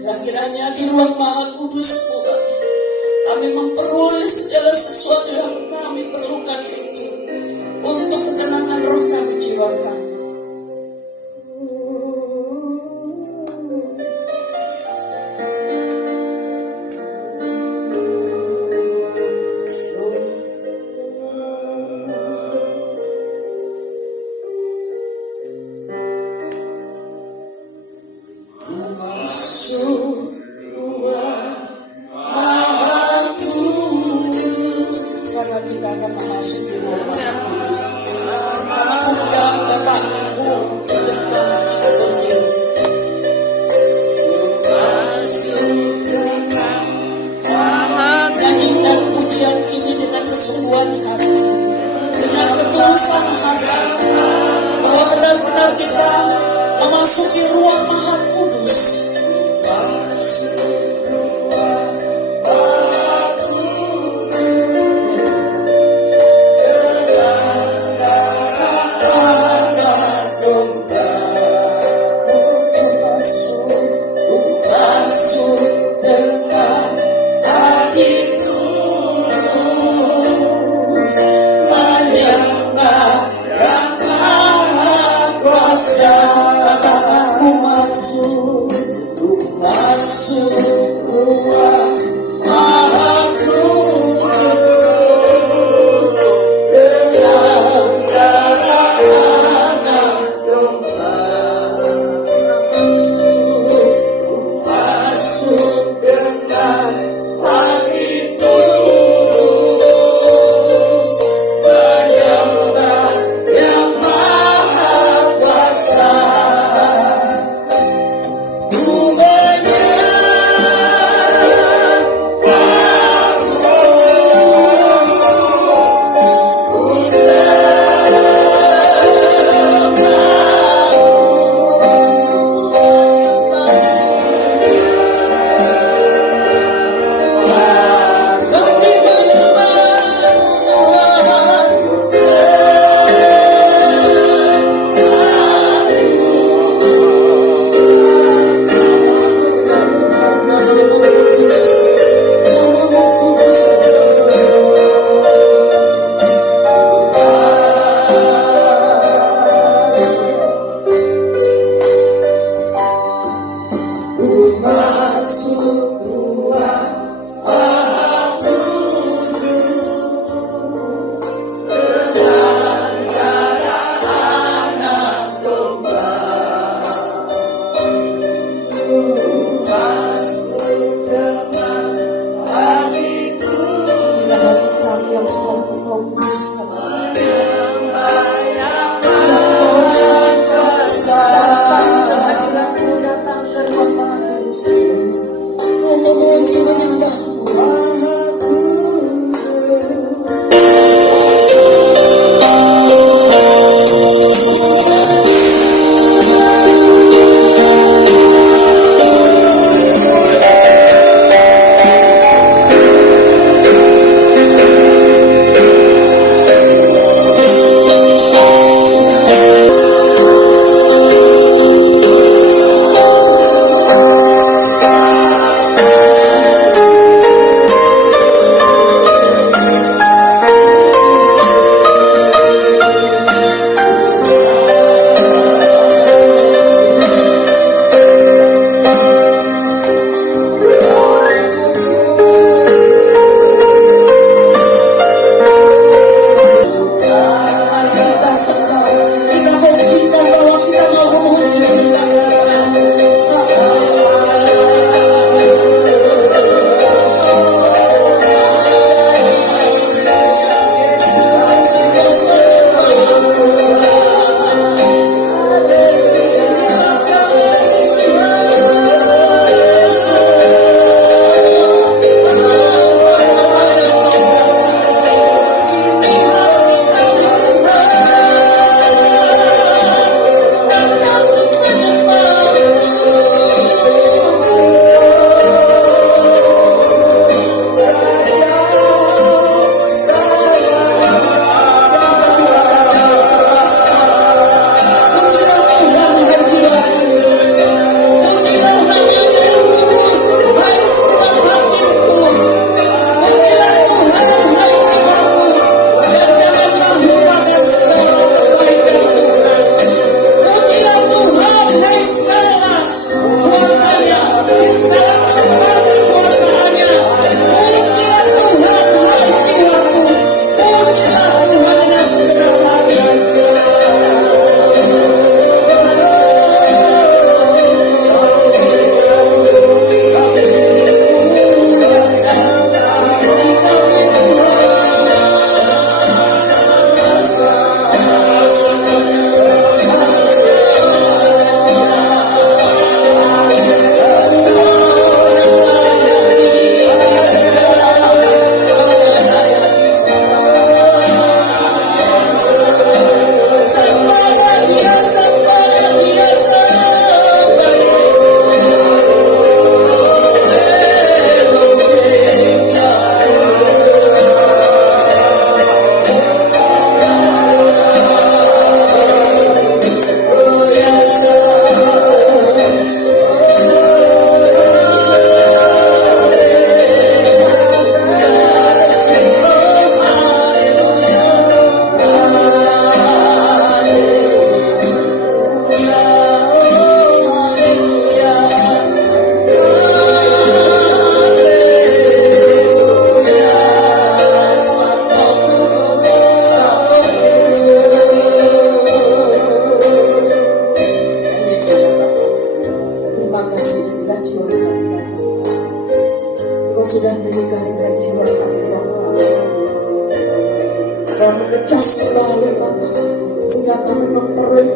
Ya kiranya di ruang Maha Kudus Tuhan, kami memperoleh segala sesuatu yang kami perlukan, yaitu untuk ketenangan roh kami, jiwa kami. Masuk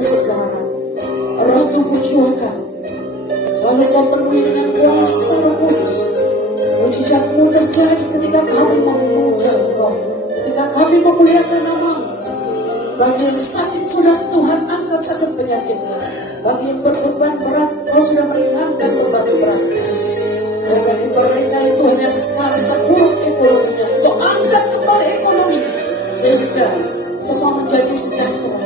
kesegaran. Roh tubuh jiwa kami selalu kau penuhi dengan kuasa Roh Kudus. Mujizat-Mu terjadi ketika kami memuja Engkau, ketika kami memuliakan nama-Mu. Bagi yang sakit sudah Tuhan angkat sakit penyakitnya. Bagi yang berbeban berat, Kau sudah meringankan beban berat. Dan bagi mereka itu hanya sekarang terpuruk ekonominya, Kau angkat kembali ekonominya sehingga semua menjadi sejahtera.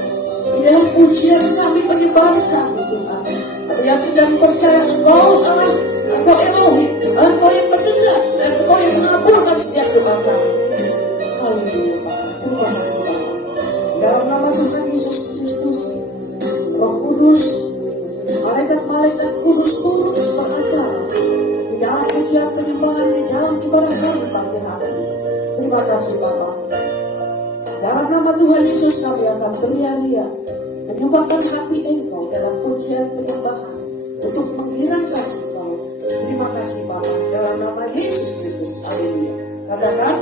Inilah pujian kami bagi Bapa kami Tuhan. Kami yakin dan percaya Engkau Allah, Engkau Elohim, Engkau yang mendengar dan Engkau yang mengabulkan setiap doa kami. Haleluya Bapa, terima kasih Bapa. Dalam nama Tuhan Yesus Kristus, Roh Kudus, malaikat-malaikat kudus turut beracara di dalam pujian penyembahan, di dalam ibadah kami pagi hari. Terima kasih Bapa. Dalam nama Tuhan Yesus kami akan beria-ria menyumbangkan hati Engkau dalam pujian penyembahan untuk menghirangkan Engkau. Terima kasih Bapa. Dalam nama Yesus Kristus. Haleluya. Katakan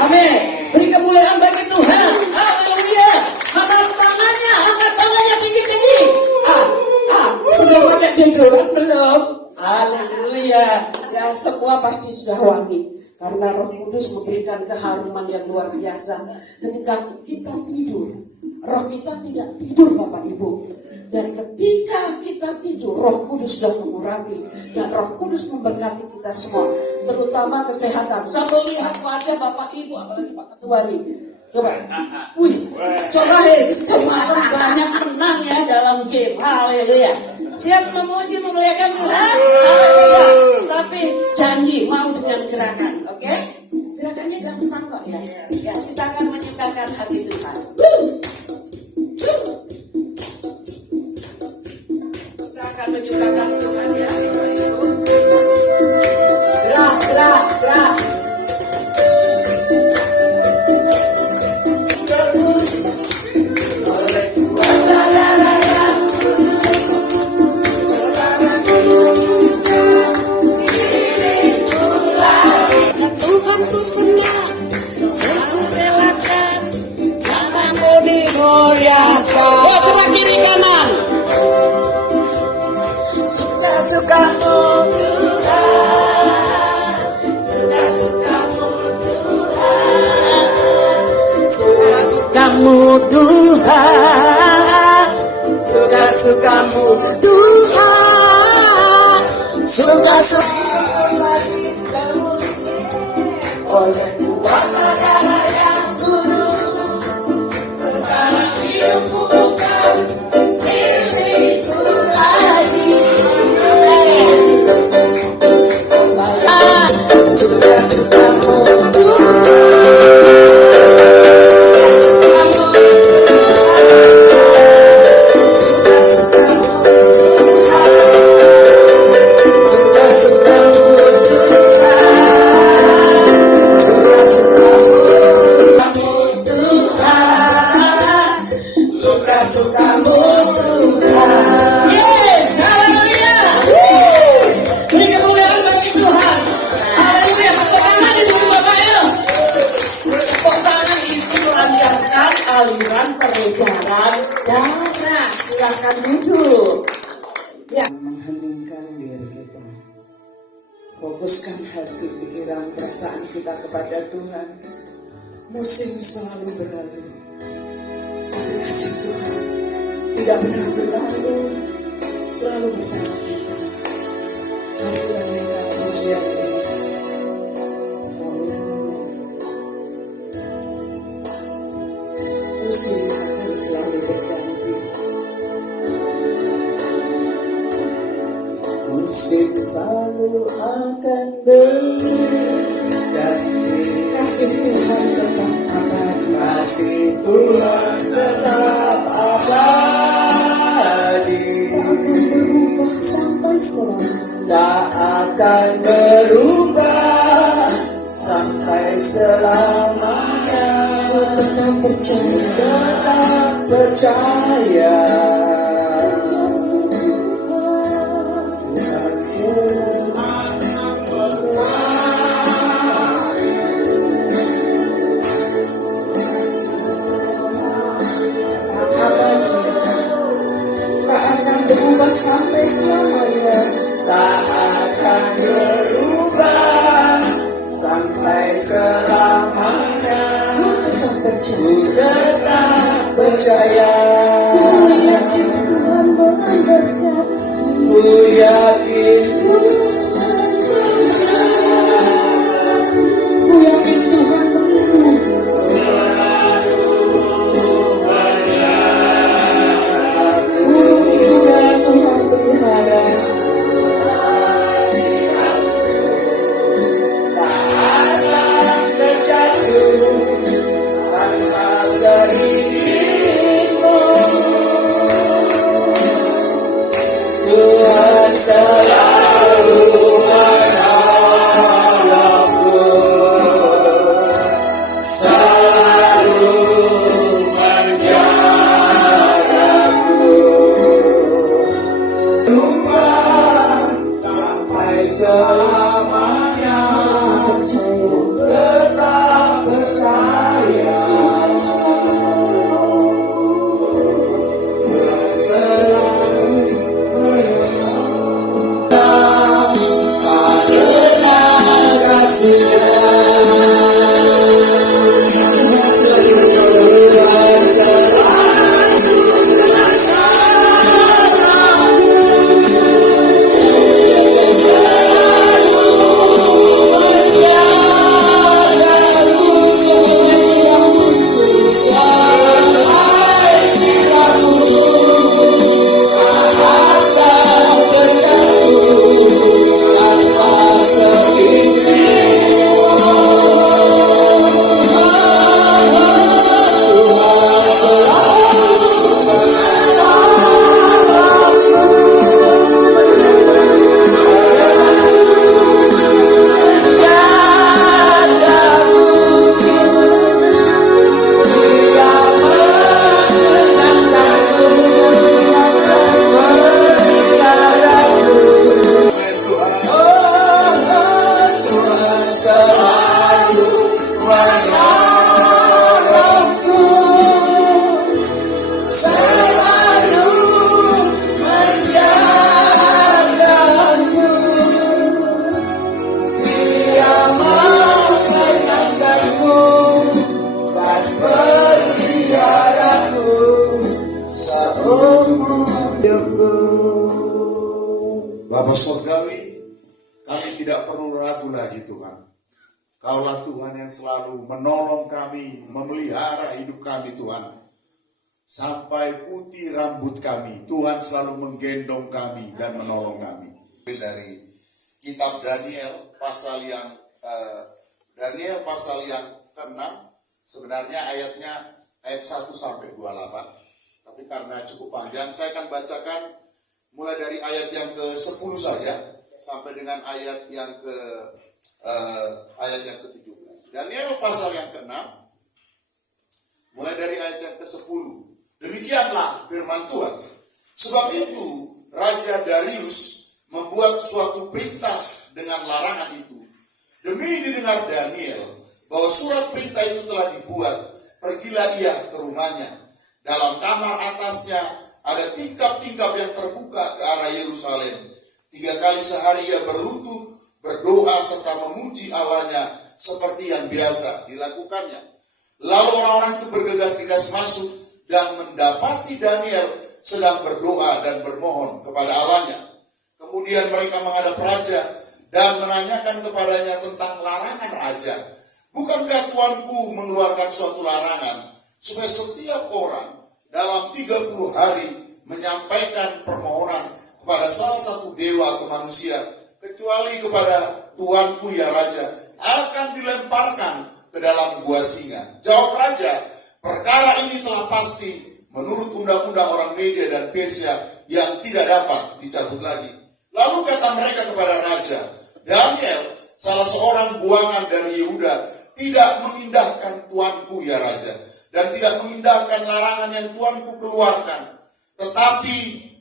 amin. Beri kemuliaan bagi Tuhan. Haleluya. Angkat tangannya tinggi-tinggi. Sudah pakai deodoran belum? Haleluya. Ya, semua pasti sudah wangi. Karena Roh Kudus memberikan keharuman yang luar biasa. Ketika kita tidur, roh kita tidak tidur Bapak Ibu. Dan ketika kita tidur, Roh Kudus sudah mengurangi. Dan Roh Kudus memberkati kita semua, terutama kesehatan. Sambil lihat wajah Bapak Ibu, apalagi Pak Ketua nih. Coba, coba semalam banyak menang ya dalam game. Haleluya. Siap memuji memuliakan Tuhan. Haleluya. Tapi janji mau dengan gerakan, oke? Gerakannya gampang kok ya. Ya, kita akan menyukakan hati Tuhan. Kita akan menyukakan Tuhan ya. Gerak, gerak, gerak. Gerak kiri kanan. Suka-sukamu Tuhan, suka-sukamu Tuhan, suka-sukamu Tuhan, suka-sukamu Tuhan, suka-sukamu lagi terus oleh kuasa darah yang kudus. Sekarang hidupku bukan milikku lagi. Suka-sukamu Tuhan, suka-sukamu Tuhan, suka-sukamu peredaran darah. Silakan duduk. Ya, mengheningkan diri kita. Fokuskan hati, pikiran, perasaan kita kepada Tuhan. Musim selalu berlalu, tapi kasih Tuhan tidak pernah berlalu, selalu bersama kita. Mari kita menyanyikan pujian ini. Musim akan selalu berganti. Musim lalu akan berganti. Kasih Tuhan tetap abadi. Kasih Tuhan tetap abadi. Tak akan berubah sampai selamanya. Tetap percaya. sampai selamanya, tak akan berubah sampai selamanya. Ku tetap percaya, ku yakin Tuhan memberkati, ku yakin Tuhan memberkati, ku yakin Tuhan melindungi. Burung udara Tuhan pelihara, tak akan terjatuh tanpa seizinmu. Tuhan selalu menolongku, selalu menjagaku, lupa sampai selamanya. Tetap percaya, selalu karena kasih-Nya. Bapa Surgawi, kami tidak perlu ragu lagi Tuhan. Kaulah Tuhan yang selalu menolong kami, memelihara hidup kami Tuhan. Sampai putih rambut kami, Tuhan selalu menggendong kami dan menolong kami. Dari kitab Daniel pasal yang ke-6, sebenarnya ayat 1 sampai 28. Tapi karena cukup panjang, saya akan bacakan mulai dari ayat yang ke-10 saja sampai dengan ayat yang ke-17. Daniel pasal yang ke-6 mulai dari ayat yang ke-10. Demikianlah firman Tuhan. Sebab itu Raja Darius membuat suatu perintah dengan larangan itu. Demi didengar Daniel bahwa surat perintah itu telah dibuat, pergilah ia ke rumahnya. Dalam kamar atasnya ada tingkap-tingkap yang terbuka ke arah Yerusalem. 3 kali sehari ia berlutut, berdoa serta memuji Allahnya seperti yang biasa dilakukannya. Lalu orang-orang itu bergegas-gegas masuk dan mendapati Daniel sedang berdoa dan bermohon kepada Allahnya. Kemudian mereka menghadap raja dan menanyakan kepadanya tentang larangan raja. Bukankah tuanku mengeluarkan suatu larangan supaya setiap orang dalam 30 hari menyampaikan permohonan kepada salah satu dewa atau manusia, kecuali kepada tuanku ya raja, akan dilemparkan ke dalam gua singa? Jawab raja, perkara ini telah pasti menurut undang-undang orang Media dan Persia yang tidak dapat dicabut lagi. Lalu kata mereka kepada raja, Daniel, salah seorang buangan dari Yehuda, tidak mengindahkan tuanku ya raja, dan tidak mengindahkan larangan yang tuanku keluarkan. Tetapi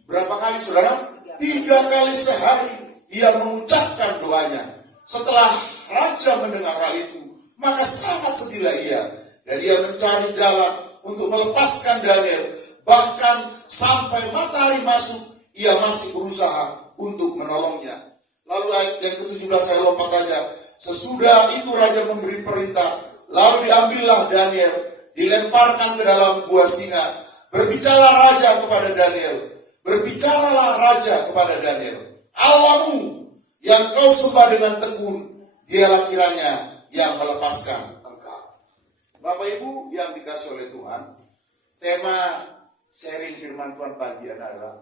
berapa kali saudara? 3 kali sehari ia mengucapkan doanya. Setelah raja mendengar hal itu, maka sangat sedihlah ia, dan ia mencari jalan untuk melepaskan Daniel. Bahkan sampai matahari masuk, ia masih berusaha untuk menolongnya. Lalu ayat yang ke-17 saya lompat aja. Sesudah itu raja memberi perintah, lalu diambillah Daniel, dilemparkan ke dalam gua singa. Berbicaralah raja kepada Daniel, berbicaralah raja kepada Daniel, Allahmu yang kau sembah dengan tekun, dialah kiranya yang melepaskan engkau. Bapak Ibu yang dikasih oleh Tuhan, tema sharing firman Tuhan pagi adalah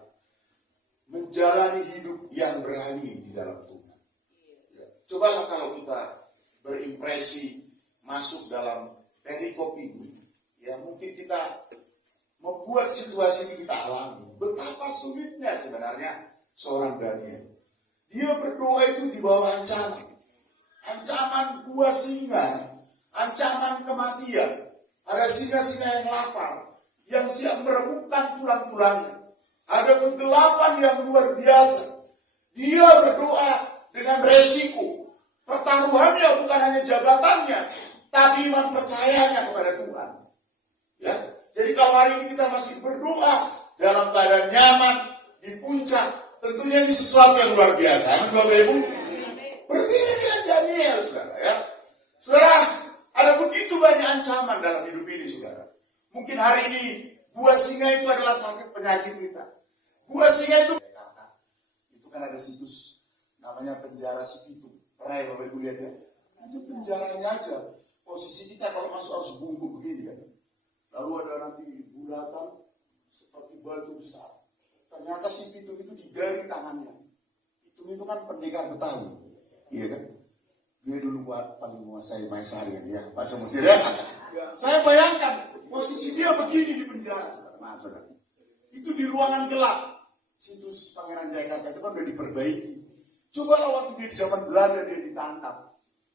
menjalani hidup yang berani di dalam Tuhan. Ya, cobalah kalau kita berimpresi masuk dalam perikop ini, ya mungkin kita membuat situasi ini kita alami. Betapa sulitnya sebenarnya seorang Daniel. Dia berdoa itu di bawah ancaman. Ancaman gua singa, ancaman kematian. Ada singa-singa yang lapar, yang siap meremukkan tulang-tulangnya. Ada kegelapan yang luar biasa. Dia berdoa dengan resiko. Pertaruhannya bukan hanya jabatannya, tapi iman percayanya kepada Tuhan. Ya, jadi kalau hari ini kita masih berdoa dalam keadaan nyaman di puncak, tentunya ini sesuatu yang luar biasa. Amin, Bapak Ibu. Berbeda dengan Daniel, saudara. Ya, saudara, ada begitu banyak ancaman dalam hidup ini, saudara. Mungkin hari ini gua singa itu adalah sakit penyakit kita. Gua singa itu kan ada situs namanya penjara si Pitung. Pernah ya Bapak Ibu lihat ya? Itu penjaranya aja. Posisi kita kalau masuk harus bungkuk begini kan. Lalu ada nanti bulatan seperti batu besar. Ternyata si Pitung itu digari tangannya. Pitung itu kan pendekar Betawi. Iya kan? Dia dulu paling menguasai Maesari kan ya. Pak Semusir ya. Saya bayangkan posisi dia begini di penjara. Maaf saudara. Itu di ruangan gelap. Situs Pangeran Jayakarta itu kan udah diperbaiki. Cobalah waktu dia di zaman Belanda dia ditangkap.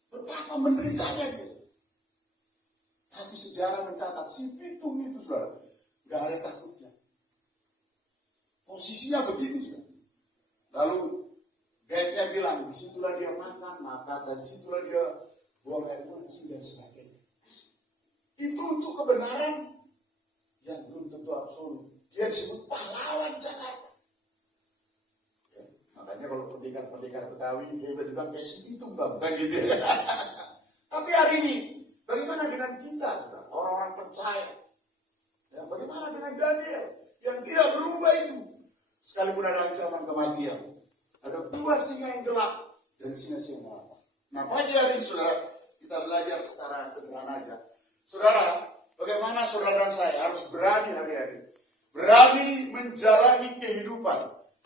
Betapa menderitanya dia. Tapi sejarah mencatat si Pitung itu saudara, gak ada takutnya. Posisinya begini saudara. Lalu guide-nya bilang, disitulah dia makan, dan disitulah dia buang air mancing dan sebagainya. Itu untuk kebenaran yang belum tentu absolut. Dia disebut pahlawan Jakarta. Ya, makanya kalau pendekar-pendekar Betawi dia bilang kayak si Pitung bukan gitu ya. Tapi hari ini bagaimana dengan kita, saudara? Orang-orang percaya. Ya, bagaimana dengan Daniel yang tidak berubah itu? Sekalipun ada ancaman kematian, ada dua singa yang gelap dan singa-singa yang lapar. Nah, pagi hari ini, saudara, kita belajar secara sederhana aja. Saudara, bagaimana saudara dan saya harus berani hari-hari, berani menjalani kehidupan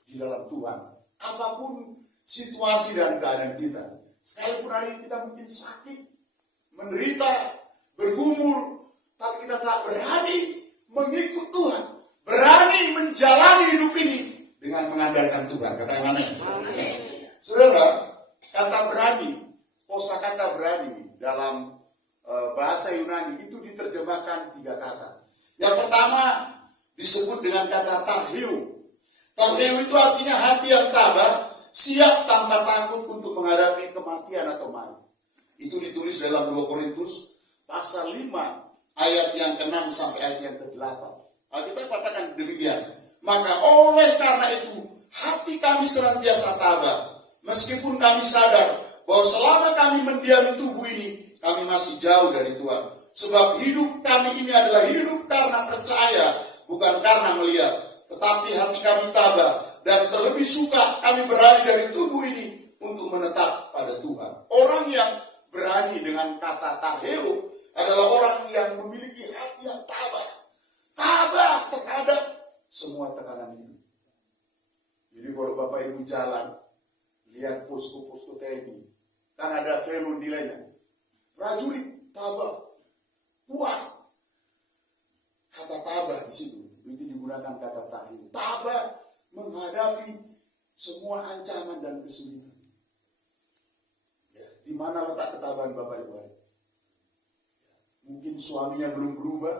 di dalam Tuhan, apapun situasi dan keadaan kita. Sekalipun hari ini kita mungkin sakit, menderita, bergumul, tapi kita tak berani mengikut Tuhan, berani menjalani hidup ini dengan mengandalkan Tuhan. Katakan amin. Saudara, kata berani, kosakata berani dalam bahasa Yunani itu diterjemahkan 3 kata. Yang pertama disebut dengan kata tarhiu. Tarhiu itu artinya hati yang tabah, siap tanpa takut untuk menghadapi kematian atau mati. Itu ditulis dalam 2 Korintus pasal 5 ayat yang ke-6 sampai ayat yang ke-8. Alkitab katakan demikian. Maka oleh karena itu hati kami senantiasa tabah, meskipun kami sadar bahwa selama kami mendiami tubuh ini, kami masih jauh dari Tuhan. Sebab hidup kami ini adalah hidup karena percaya, bukan karena melihat. Tetapi hati kami tabah, dan terlebih suka kami beralih dari tubuh ini untuk menetap pada Tuhan. Orang yang berani dengan kata tarheo adalah orang yang memiliki hati yang tabah. Tabah terhadap semua tekanan hidup. Jadi kalau Bapak Ibu jalan, lihat posko-posko TNI, kan ada velo nilainya. Prajurit tabah, kuat. Kata tabah di situ itu digunakan kata tarheo. Tabah menghadapi semua ancaman dan kesulitan. Ya, di mana letak ketabahan Bapak Ibu? Mungkin suaminya belum berubah,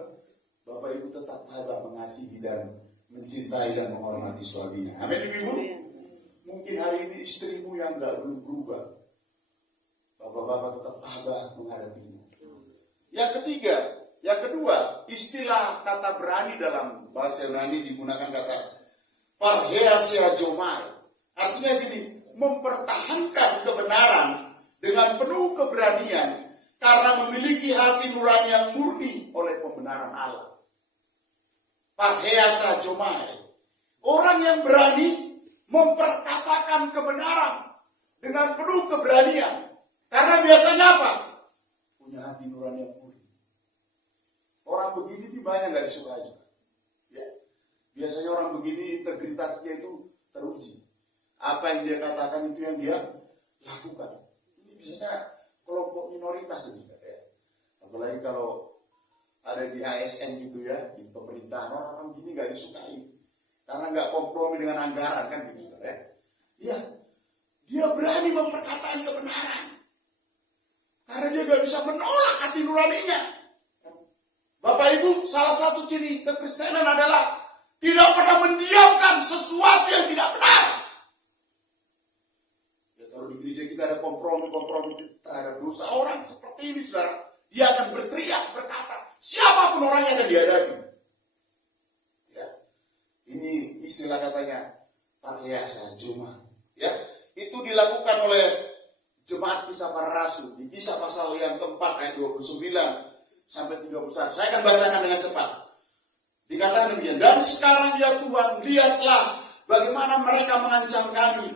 Bapak Ibu tetap tabah mengasihi dan mencintai dan menghormati suaminya. Amin Ibu. Mungkin hari ini istrimu yang belum berubah, Bapak-bapak tetap tabah menghadapinya. Yang ketiga, yang kedua, istilah kata berani dalam bahasa Yunani digunakan kata parheasia jomai. Artinya gini, mempertahankan kebenaran dengan penuh keberanian karena memiliki hati nurani yang murni oleh pembenaran Allah. Parheasa jomai. Orang yang berani memperkatakan kebenaran dengan penuh keberanian. Karena biasanya apa? Punya hati nurani yang murni. Orang begini di banyak nggak disukai juga. Ya. Biasanya orang begini integritasnya itu teruji. Apa yang dia katakan itu yang dia lakukan. Ini biasanya kelompok minoritas ini. Ya. Apalagi kalau ada di ASN gitu ya, di pemerintahan, orang-orang gini nggak disukai. Karena nggak kompromi dengan anggaran kan gitu ya. Iya, dia berani memperkatakan kebenaran. Karena dia nggak bisa menolak hati nuraninya. Bapak Ibu, salah satu ciri kekristenan adalah tidak pernah mendiamkan sesuatu yang tidak benar. Ya, kalau di gereja kita ada kompromi terhadap dosa orang seperti ini, saudara, dia akan berteriak, berkata, siapapun orangnya akan dihadapi. Ya, ini istilah katanya parheasa joma. Ya, itu dilakukan oleh jemaat Kisah Para Rasul di Kisah pasal yang keempat ayat 29 sampai 31. Saya akan bacakan dengan cepat. Dikatakan demikian, dan sekarang ya Tuhan, lihatlah bagaimana mereka mengancam kami,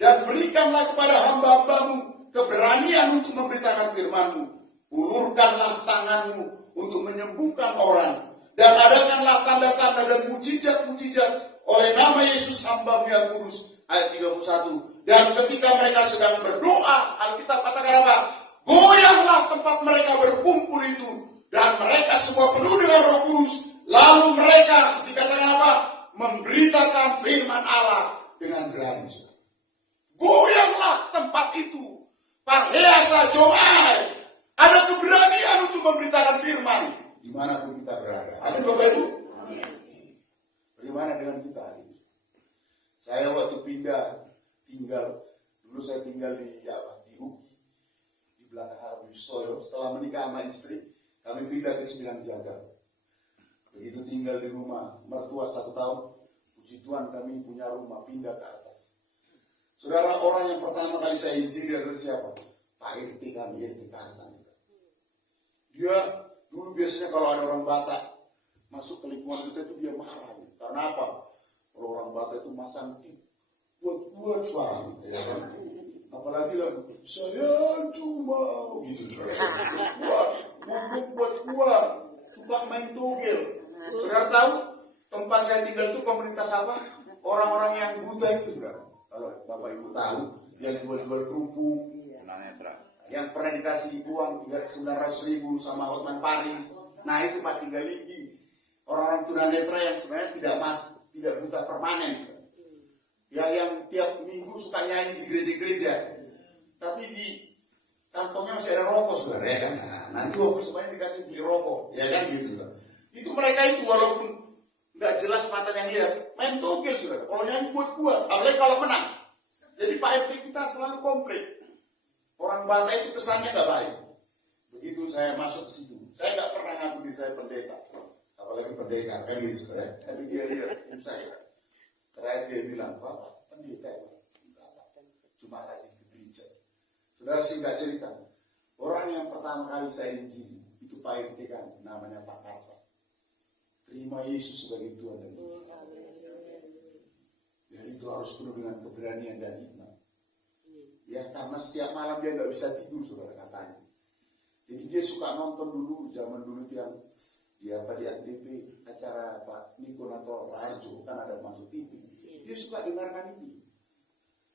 dan berikanlah kepada hamba-hambamu keberanian untuk memberitakan firman-Mu. Ulurkanlah tangan-Mu untuk menyembuhkan orang, dan adakanlah tanda-tanda dan mujizat-mujizat oleh nama Yesus hamba-Mu yang kudus. Ayat 31. Dan ketika mereka sedang berdoa, Alkitab katakan apa? Goyanglah tempat mereka berkumpul itu, dan mereka semua penuh dengan Roh Kudus. Lalu mereka dikatakan apa? Memberitakan firman Allah dengan berani. Goyanglah tempat itu. Parheasa jomai. Ada keberanian untuk memberitakan firman dimanapun kita berada. Amin Bapak Ibu. Bagaimana dengan kita hari ini? Saya waktu dulu saya tinggal di Uki, di belakang Habib Stoyo. Setelah menikah sama istri, kami pindah ke Cipinang Jagal. Begitu tinggal di rumah mertua 1 tahun, puji Tuhan kami punya rumah, pindah ke atas. Saudara, orang yang pertama kali saya injili adalah siapa? Pak RT kami, RT Karsan. Dia dulu biasanya kalau ada orang Batak masuk ke lingkungan kita itu dia marah. Karena apa? Kalau orang Batak itu masang buat suara, ya kan? Apalagi lagu saya cuma gitu, buat suka main togel. Saudara tahu tempat saya tinggal itu komunitas apa? Orang-orang yang buta itu, saudara. Kalau Bapak Ibu tahu, yang jual-jual kerupuk, yang pernah dikasih uang 900.000 sama Hotman Paris. Nah itu masih tinggal lagi. Orang-orang tunanetra yang sebenarnya tidak buta permanen. Ya, yang tiap minggu suka nyanyi di gereja-gereja, tapi di kantongnya masih ada rokok, saudara, ya kan? Nah, nanti waktu semuanya dikasih beli rokok, ya kan gitu, saudara. Itu mereka itu walaupun nggak jelas mata yang lihat, main togel, saudara. Kalau nyanyi buat apalagi kalau menang. Jadi Pak RT kita selalu komplit. Orang Batak itu kesannya nggak baik. Begitu saya masuk ke situ, saya nggak pernah ngaku diri saya pendeta, apalagi pendekar kan gitu, saudara. Tapi dia lihat saya. Terakhir dia bilang, Bapak pendeta, cuma rajin ke gereja. Saudara, singkat cerita, orang yang pertama kali saya injili itu Pak RT kan, namanya Pak Karsa. Terima Yesus sebagai Tuhan dan Juru Selamat. Jadi itu harus penuh dengan keberanian dan iman. Ya, karena setiap malam dia nggak bisa tidur, saudara, katanya. Jadi dia suka nonton dulu, zaman dulu yang di ANTV, acara Pak Nikon atau Raharjo, kan ada masuk TV. Dia suka dengarkan itu.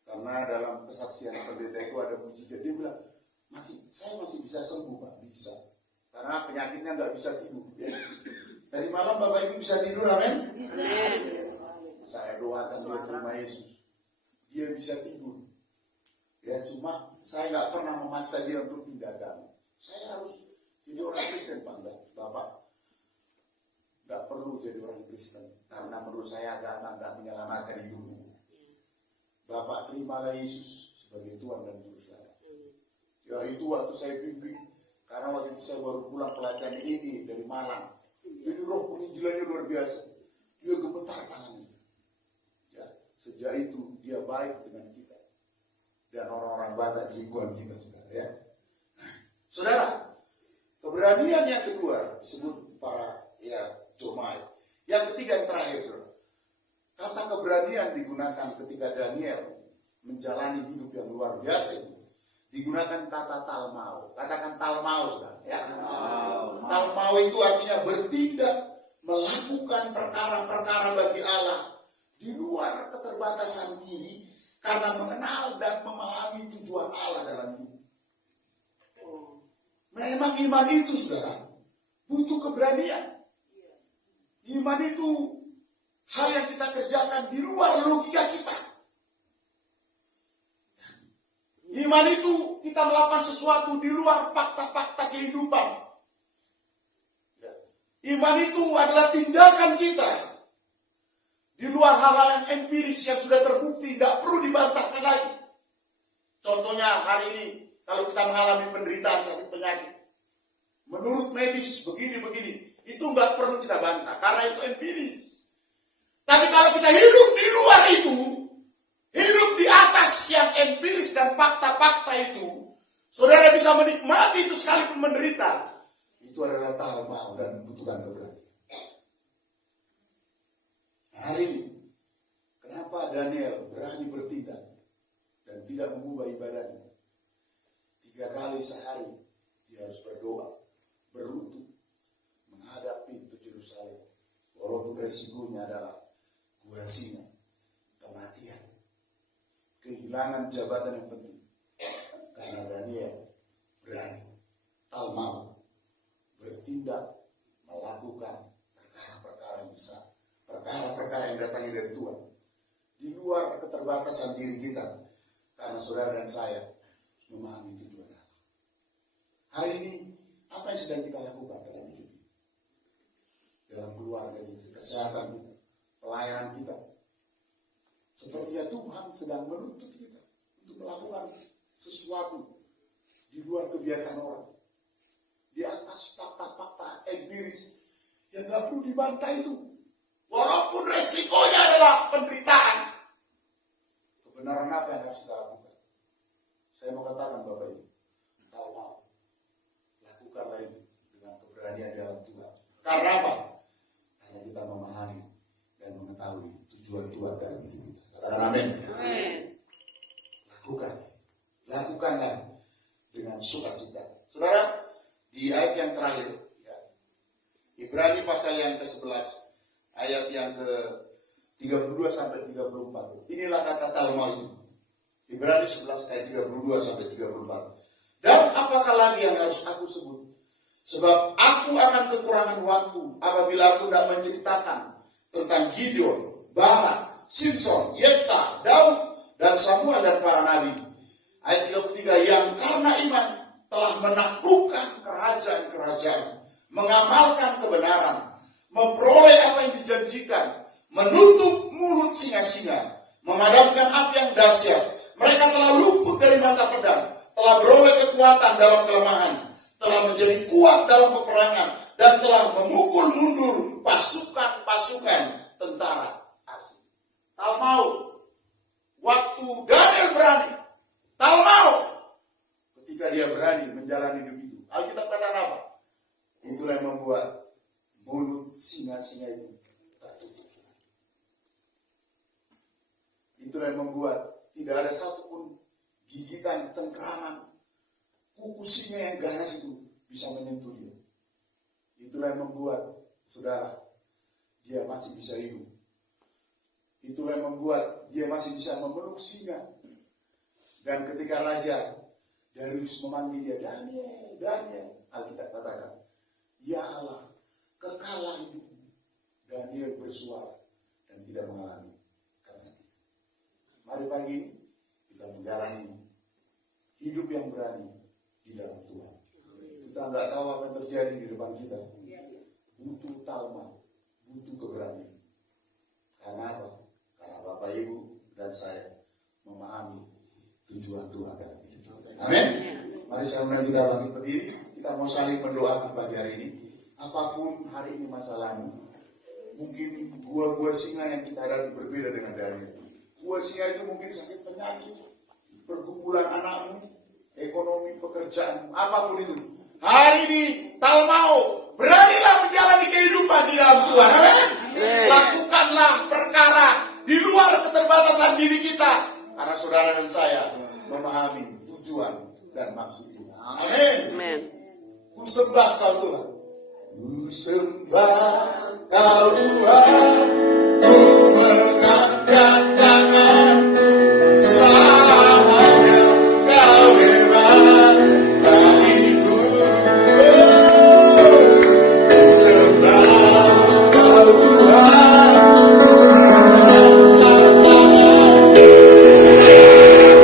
Karena dalam kesaksian pendeta itu ada mujizat. Dia bilang, saya masih bisa sembuh, Pak. Bisa. Karena penyakitnya nggak bisa tidur. Ya. Dari malam Bapak Ibu bisa tidur, amin? Saya doakan dia terima Yesus. Dia bisa tidur. Ya, cuma saya nggak pernah memaksa dia untuk pindah agama. Saya harus jadi orang Kristen, Pak. Bapak nggak perlu jadi orang Kristen. Karena menurut saya agama nggak menyelamatkan hidupmu. Bapak terimalah Yesus sebagai Tuhan dan Juru Selamat. Ya itu waktu saya bimbing. Karena waktu itu saya baru pulang pelatihan ini dari Malang. Jadi roh penginjilannya luar biasa. Dia gemetar tangannya. Ya. Sejak itu dia baik dengan kita dan orang-orang Batak di lingkungan kita, saudara ya. Saudara, keberanian yang kedua disebut para Jomai. Yang ketiga yang terakhir, saudara. Kata keberanian digunakan ketika Daniel menjalani hidup yang luar biasa itu. Digunakan kata talmau. Katakan talmau, saudara ya. Talmau itu artinya bertindak, melakukan perkara-perkara bagi Allah di luar keterbatasan diri karena mengenal dan memahami tujuan Allah dalam hidup. Memang iman itu, saudara, butuh keberanian. Iman itu hal yang kita kerjakan di luar logika kita. Iman itu kita melakukan sesuatu di luar fakta-fakta kehidupan. Iman itu adalah tindakan kita di luar hal-hal yang empiris yang sudah terbukti, tidak perlu dibantahkan lagi. Contohnya hari ini, kalau kita mengalami penderitaan sakit penyakit, menurut medis begini-begini, itu nggak perlu kita bantah, karena itu empiris. Tapi kalau kita hidup di luar itu, hidup di atas yang empiris dan fakta-fakta itu, saudara bisa menikmati itu sekalipun menderita. Itu adalah talmau dan butuhkan keberanian. Hari ini, kenapa Daniel berani bertindak dan tidak mengubah ibadahnya? 3 kali sehari dia harus berdoa, berlutut, menghadap pintu Yerusalem. Walaupun resikonya adalah gua singa, kematian, kehilangan jabatan yang penting. Karena Daniel berani, talmau, bertindak, melakukan perkara-perkara yang besar, perkara-perkara yang datangnya dari Tuhan, di luar keterbatasan diri kita, karena saudara dan saya memahami tujuan Allah. Hari ini, apa yang sedang kita lakukan dalam hidup ini? Dalam keluarga kita, kesehatan kita, pelayanan kita. Sepertinya Tuhan sedang menuntut kita untuk melakukan sesuatu di luar kebiasaan orang. Di atas fakta-fakta empiris yang gak perlu dibantah itu. Walaupun resikonya adalah penderitaan. Kebenaran apa yang harus kita lakukan? Saya mau katakan Bapak Ibu, kalau mau, lakukanlah itu dengan keberanian dalam Tuhan. Karena apa? Karena kita memahami dan mengetahui tujuan Tuhan dalam hidup kita. Katakan amin. Lakukanlah dengan sukacita. Saudara, di ayat yang terakhir, ya, Ibrani pasal yang ke-11, ayat yang ke-32 sampai 34. Inilah kata talmau itu. Ibrani 11 ayat 32 sampai 34. Dan apakah lagi yang harus aku sebut? Sebab aku akan kekurangan waktu apabila aku tidak menceritakan tentang Gideon, Barak, Simson, Yefta, Daud, dan Samuel dan para nabi. Ayat 33, yang karena iman telah menaklukkan kerajaan-kerajaan, mengamalkan kebenaran, memperoleh apa yang dijanjikan, menutup mulut singa-singa, memadamkan api yang dahsyat. Mereka telah luput dari mata pedang, telah beroleh kekuatan dalam kelemahan, telah menjadi kuat dalam peperangan, dan telah memukul mundur pasukan-pasukan tentara asing. Talmau, waktu Daniel berani, talmau, ketika dia berani menjalani hidup itu. Alkitab katakan apa? Itulah yang membuat mulut singa-singa itu tertutup. Itulah yang membuat tidak ada satupun gigitan, cengkraman, kuku singa yang ganas itu bisa menyentuh dia. Itulah yang membuat, saudara, dia masih bisa hidup. Itulah yang membuat dia masih bisa memeluk singa. Dan ketika Raja Darius memanggil dia, Daniel, Daniel, Alkitab katakan, ya Allah, kekalah hidupmu. Daniel bersuara dan tidak mengalami kematian. Mari pagi ini kita menjalani hidup yang berani di dalam Tuhan. Kita nggak tahu apa yang terjadi di depan kita. Butuh talmau, butuh keberanian. Karena apa? Karena Bapak Ibu dan saya memahami tujuan Tuhan dalam hidup kita. Amin. Mari saya undang kita bangkit berdiri. Kita mau saling mendoakan pagi hari ini. Apapun hari ini masalahmu, mungkin gua singa yang kita hadapi berbeda dengan Daniel. Singa itu mungkin sakit penyakit, pergumulan anakmu, ekonomi, pekerjaan, apapun itu. Hari ini tak mau, beranilah menjalani kehidupan di dalam Tuhan. Amin. Lakukanlah perkara di luar keterbatasan diri kita, karena saudara dan saya memahami tujuan dan maksud Tuhan. Amin. Ku sembah Kau Tuhan. Ku sembah Kau Tuhan. Ku mengangkat tanganku selamanya. Kau hebat bagiku. Ku sembah Kau Tuhan. Ku mengangkat tanganku selamanya.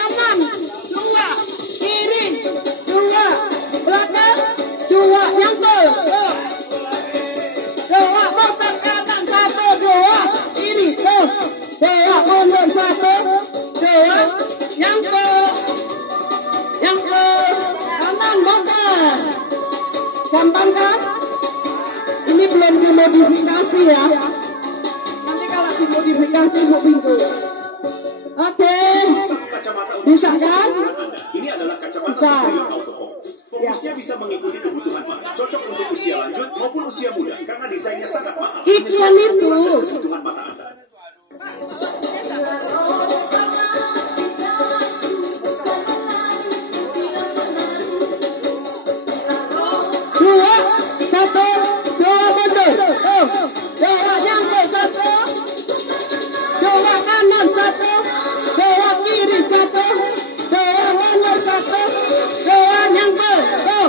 Kanan, dua, kiri, dua, belakang, dimodifikasi ya. Nanti kalau dimodifikasi Bu Pintu. Oke. Bisa kan? Ini adalah kacamata Bisa. autofocus. Fokusnya bisa mengikuti kebutuhan mata. Cocok untuk usia lanjut maupun usia muda karena desainnya sangat mahal. Iklan itu. Kebutuhan mata Anda. Dua, satu, dua mundur. Oh, dua nyampe satu, dua kanan satu, dua kiri satu, dua mundur satu, dua nyampe. Oh,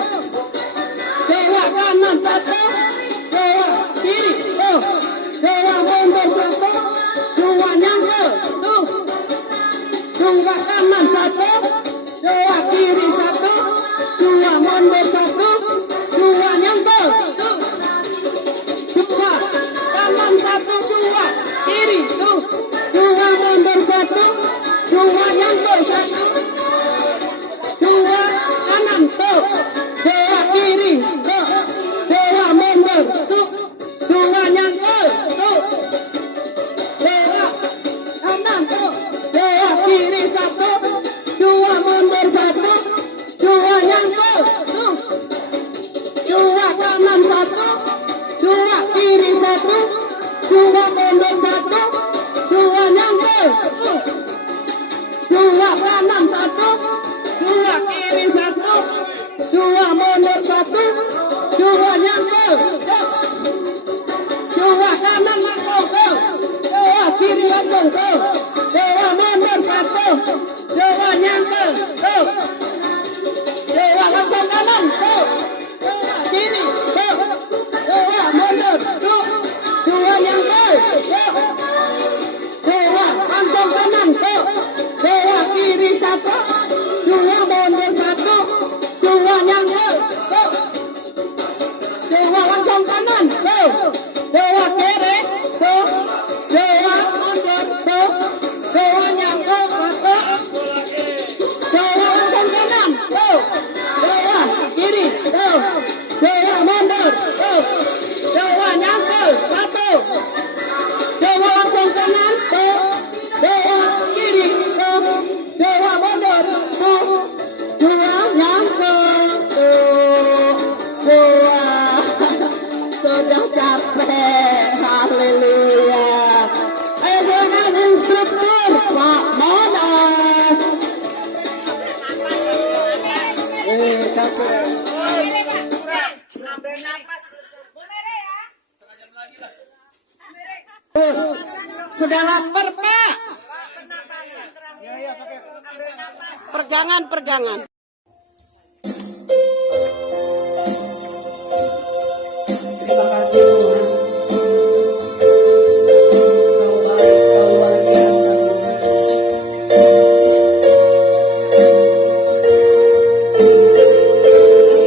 dua kanan satu, dua kiri. Oh, dua mundur satu, dua nyampe. Tuh, dua kanan satu, dua kiri satu, dua mundur satu, dua nyempel, tuh, dua kanan satu, dua kiri, tuh, dua mundur satu, dua nyempel satu, dua kanan, tuh, dua kiri, tuh, dua mundur, tuh, dua nyempel, tuh, dua kanan, tuh, dua kiri satu, dua mundur satu, dua nyempel, tuh, dua kanan satu, dua kiri satu, dua mundur satu, dua nyempel, dua kanan satu, dua kiri satu, dua mundur satu, dua nyempel, dua kanan langsung tuh, dua kiri langsung tuh, dua mundur satu, dua nyempel tuh, dua langsung kanan tuh, dua kiri tuh, dua mundur tuh, dua nyempel tuh, dua langsung kanan tuh, dua kiri satu, dua mundur satu, dua nyempel tuh, dua langsung kanan tuh, dua kiri tuh, dua mundur tuh, dua nyempel satu, dua langsung kanan tuh, dua kiri tuh, dua mundur tuh, dua nyempel satu, dua langsung kanan tuh, dua kiri tuh, dua mundur tuh, dua nyempel tuh, dua. Sudah capek, haleluya. Ayo dengan instruktur Pak Monas. Capek. Ambil napas. Sudah lapar Pak. Pergangan. Terima kasih Tuhan. Kau baik, kau luar biasa Tuhan.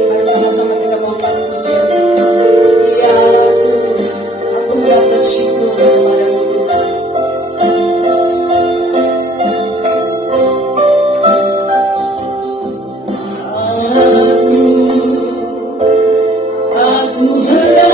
Mari sama-sama kita mohon pujian. Ya Tuhan, aku hendak bersyukur kepadamu Tuhan. Aku hendak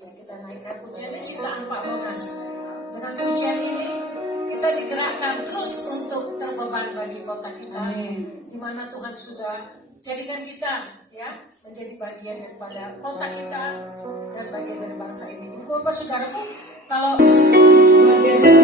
Ya, kita naikkan pujian ini ciptaan Pak Monas. Dengan pujian ini kita digerakkan terus untuk terbeban bagi kota kita, di mana Tuhan sudah jadikan kita ya menjadi bagian daripada kota kita dan bagian dari bangsa ini. Bapak saudaraku, kalau bagian dari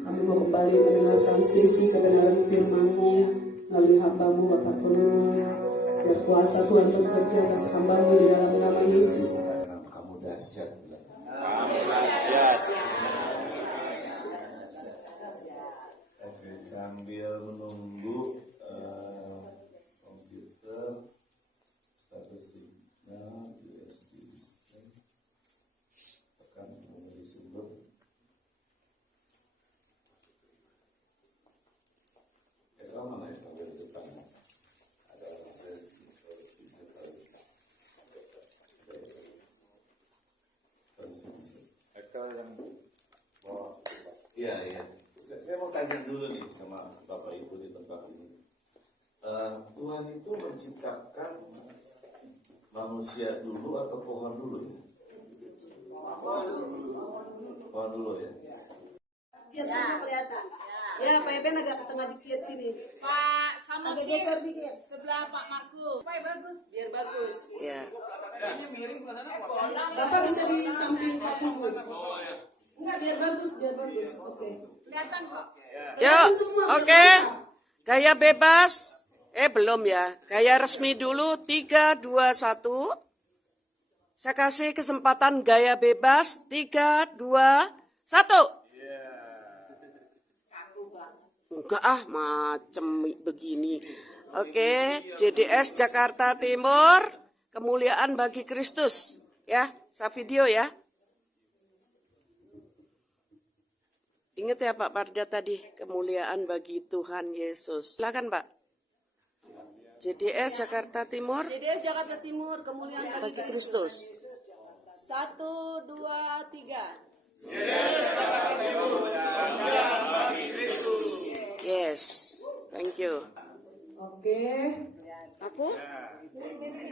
Kami mau kembali mendengarkan sesi kebenaran firman-Mu melalui hamba-Mu Bapak Tolong. Biar kuasa Tuhan bekerja atas hamba-Mu di dalam nama Yesus. Kamu dahsyat. Oke, sambil menunggu komputer status signal USB display, tekan menjadi sumber. Sama lah ya, sambil di depan ada Iya. Saya mau tanya dulu nih sama Bapak Ibu di tempat ini. Tuhan itu menciptakan manusia dulu atau pohon dulu ya? Pohon dulu ya. Biar semua kelihatan. Ya, Pak Eben agak ke tengah dikit sini. Pak sama Agak geser dikit. sebelah Pak Markus. Supaya bagus. Biar bagus. Ya. Bapak bisa di samping Pak Figur. Enggak, biar bagus. Oke. Kelihatan kok. Yuk, oke. Gaya bebas. Belum ya. Gaya resmi dulu. 3, 2, 1. Saya kasih kesempatan gaya bebas. 3, 2, 1. Enggak macem begini. Oke, JDS Jakarta Timur. Kemuliaan bagi Kristus. Ya, saya video ya. Ingat ya Pak Parda tadi, kemuliaan bagi Tuhan Yesus. Silakan Pak. JDS Jakarta Timur. JDS Jakarta Timur, kemuliaan Bagi Kristus. 1, 2, 3. Yes, thank you. Oke. Aku?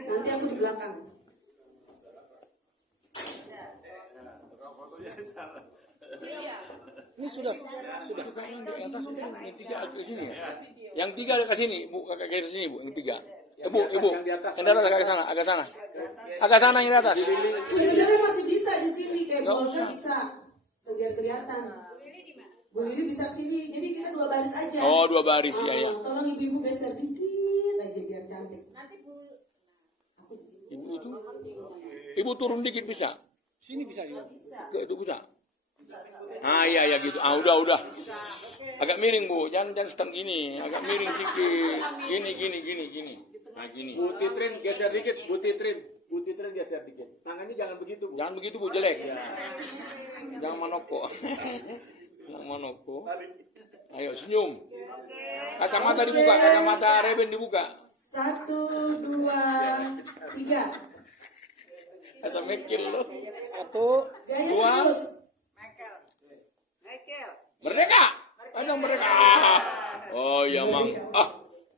Nanti aku di belakang. Ini sudah yang di atas ini 3 ke sini ya. Yang 3 ke sini, Bu, ke sini, Bu, yang 3. Ibu, yang di atas agak sana yang di atas. Sebenarnya masih bisa di sini kayak bolnya bisa. Biar kelihatan. Bu Lili bisa ke sini. Jadi kita 2 baris aja. Oh, 2 baris ya. Tolong ibu-ibu geser dikit aja biar cantik. Ibu itu. Ibu turun dikit bisa. Sini bisa juga. Ke itu bisa. Iya gitu. Udah. Agak miring, Bu. Jangan seteng gini. Agak miring sedikit. Gini. Nah, gini. Bu Titrin geser dikit, Bu Titrin geser dikit. Tangannya jangan begitu, Bu. Jangan begitu, Bu, jelek. Jangan manoko. Ayo senyum. Kacamata dibuka, kacamata Reben dibuka. 1, 2, 3. Kacamata mekil lo. 1, Gaya 2. serius. Merdeka. Panjang merdeka. Oh iya, Mang.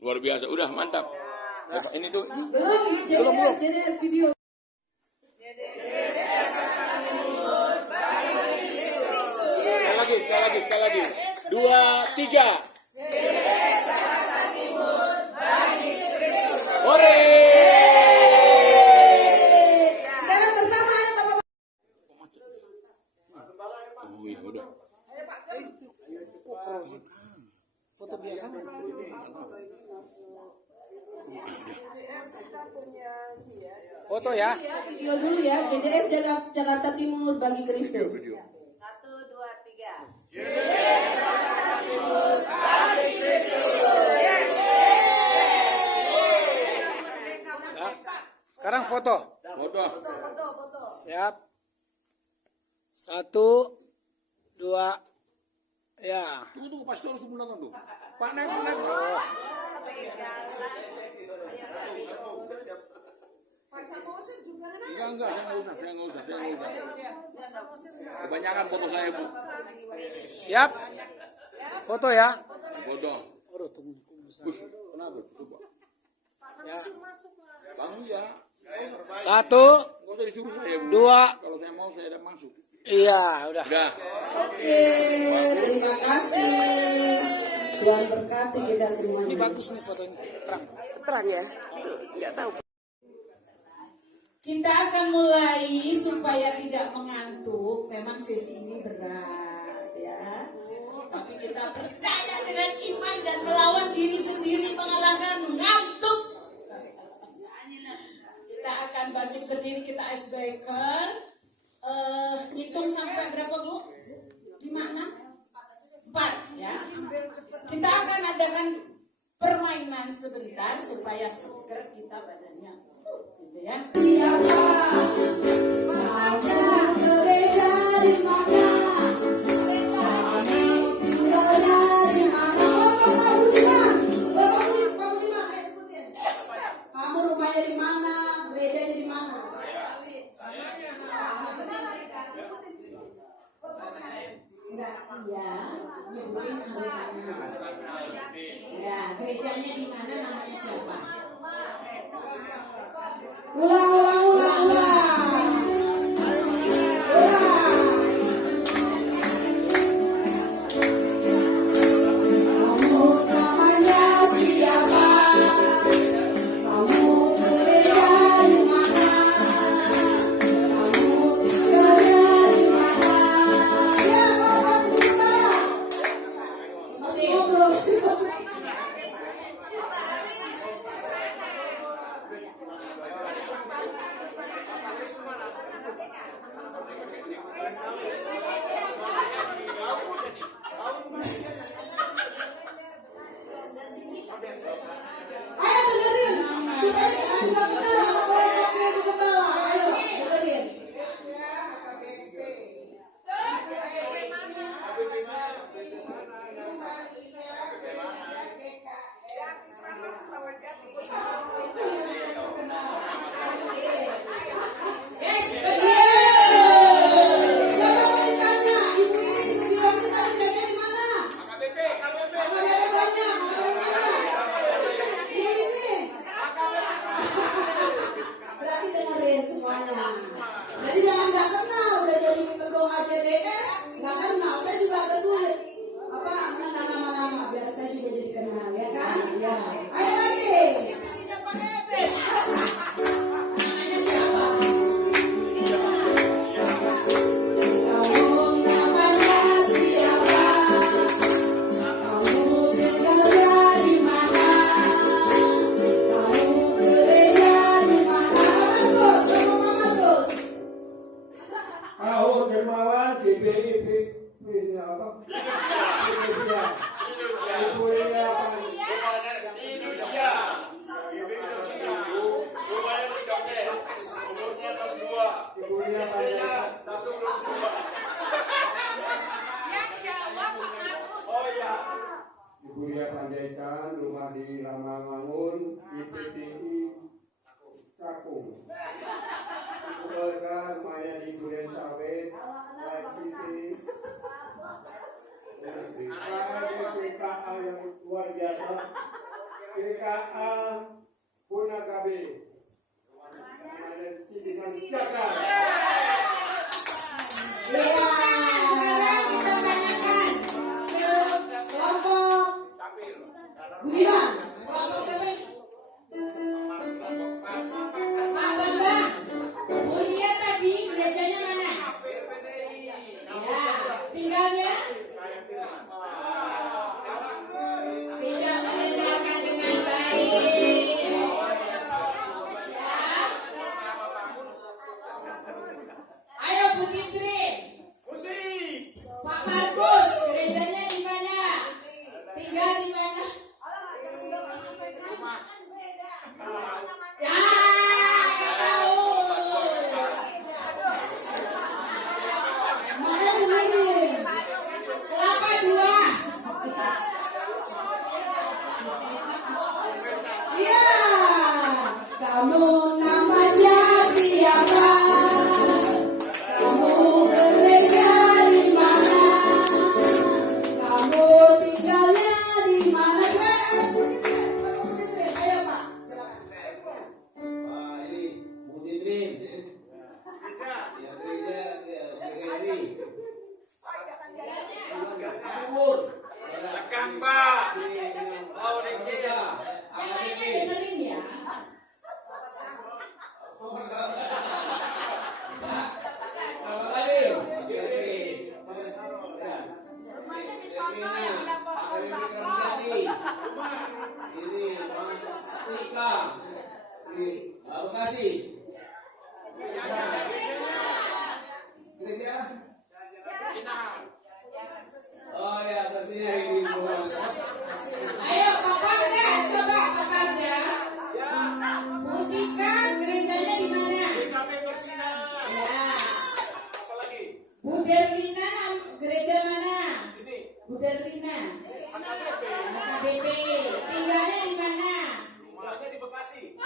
Luar biasa. Udah mantap. Ini tuh. Belum, jadi video. Sekali lagi. 2, 3. Hore! Sekarang bersama ya Bapak. Iya, udah. Foto biasa. Foto ya. Video dulu ya. JDS Jakarta Timur bagi Kristus. 1, 2, 3. Sekarang foto. Foto. Siap. 1, 2. Ya. Tunggu, pastor harus menonton tuh. Panen. Enggak, saya nggak usah. Kebanyakan foto saya, Bu. Siap. Foto ya. Foto. Aduh, tunggu besar. Kenapa? Coba. Ya. Bangun ya. 1, Nggak usah disuruh saya, Bu. 2. Kalau saya mau, saya udah masuk. Iya, udah. Udah. Oke, terima kasih. Tuhan berkati kita semuanya. Ini bagus nih fotonya. Terang ya? Nggak tahu. Kita akan mulai supaya tidak mengantuk. Memang sesi ini berat ya. Tapi bangkit berdiri, kita icebreaker. Hitung sampai berapa Bu? 5, 6? 4 ya. Kita akan adakan permainan sebentar supaya seger kita badannya. Gitu ya. Siapa? Ada gereja di mana? Kamu rumahnya di mana? Gerejanya di mana? Ya, gerejanya di mana, namanya siapa? Ulang. Kamu namanya siapa? Kamu gereja di mana? Kamu gereja di mana? Ya, Bapak kita. Masih ngobrol. Ayo dengerin. Kita nggak kenal sama bapaknya di kepala. Ayo dengerin. Yes, betul. Siapa mau ditanya? Ibu ini, Ibu Romi tadi kerja di mana? AKBP banyak. Ini. Berarti dengerin semuanya. Jadi jangan nggak kenal, udah jadi ketua HJBS, nggak kenal. Saya juga agak sulit. Apa mengenal nama-nama biar saya juga jadi kenal, ya kan? Ya. Ayo lagi. Namanya siapa? Kamu namanya siapa? Kamu tinggalnya di mana? Kamu gereja di mana? Bagus, kamu bagus. Aku dermawan di ini apa? Ibunya Ibunya Panjaitan, rumah di Ramangun, IPTI Cakung. Keluarga Maya di Duren Sawit, Light City. PKA yang luar biasa. PKA Punakabe. Dengan Jakarta. Ya, sekarang kita tanyakan ke kelompok Budiman. Kelompok siapa? Pak Bambang. Mulia tadi gerejanya mana? Ya, tinggalnya? Tidak mengerjakan dengan baik. Ayo Bu Fitri. Pak Markus, gerejanya di mana? Tinggal di mana? Ya, tahu. Mana dengerin? Kelapa 2. Ya, kamu namanya siapa? Kamu gereja di mana? Kamu tinggalnya di mana? Ayo Pak, silakan. Ini Bu Didrin. Ya gereja ini. Lekang Pak. Oh, gereja. Yang lainnya dengerin ya. Apa lagi? Rumahnya di sono yang ada pohon bakau. Ini Sika. Ini Bekasi. Filipina. AKBP. Tinggalnya di mana? Rumahnya di Bekasi.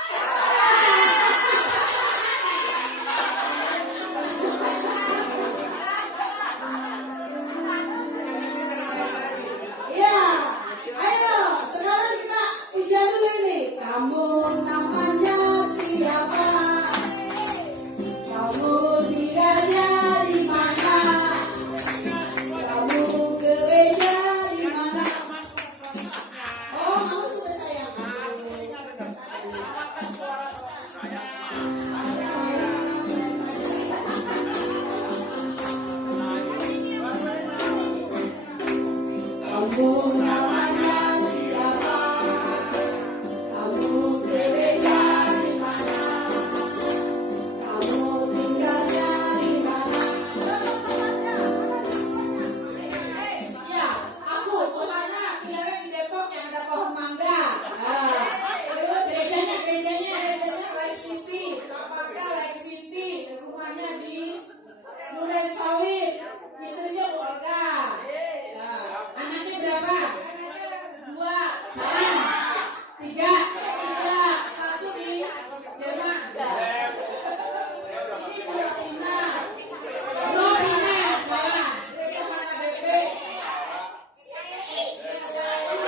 Ya, ayo sekarang kita ujian dulu ini. Kamu namanya siapa? Kamu tinggalnya di mana? Kamu gereja di mana? Oh, kamu sudah sayang. Kamu namanya siapa? Kamu gereja di mana? Kamu tinggalnya di mana? Ya, aku Ohana tinggalnya di Depok yang ada pohon mangga. Gerejanya Lake City, Mangga Lake City, rumahnya di Duren Sawit, istrinya keluarga. Anaknya berapa? 2, salah. 3, 1 di Jerman. Ini Robina, salah.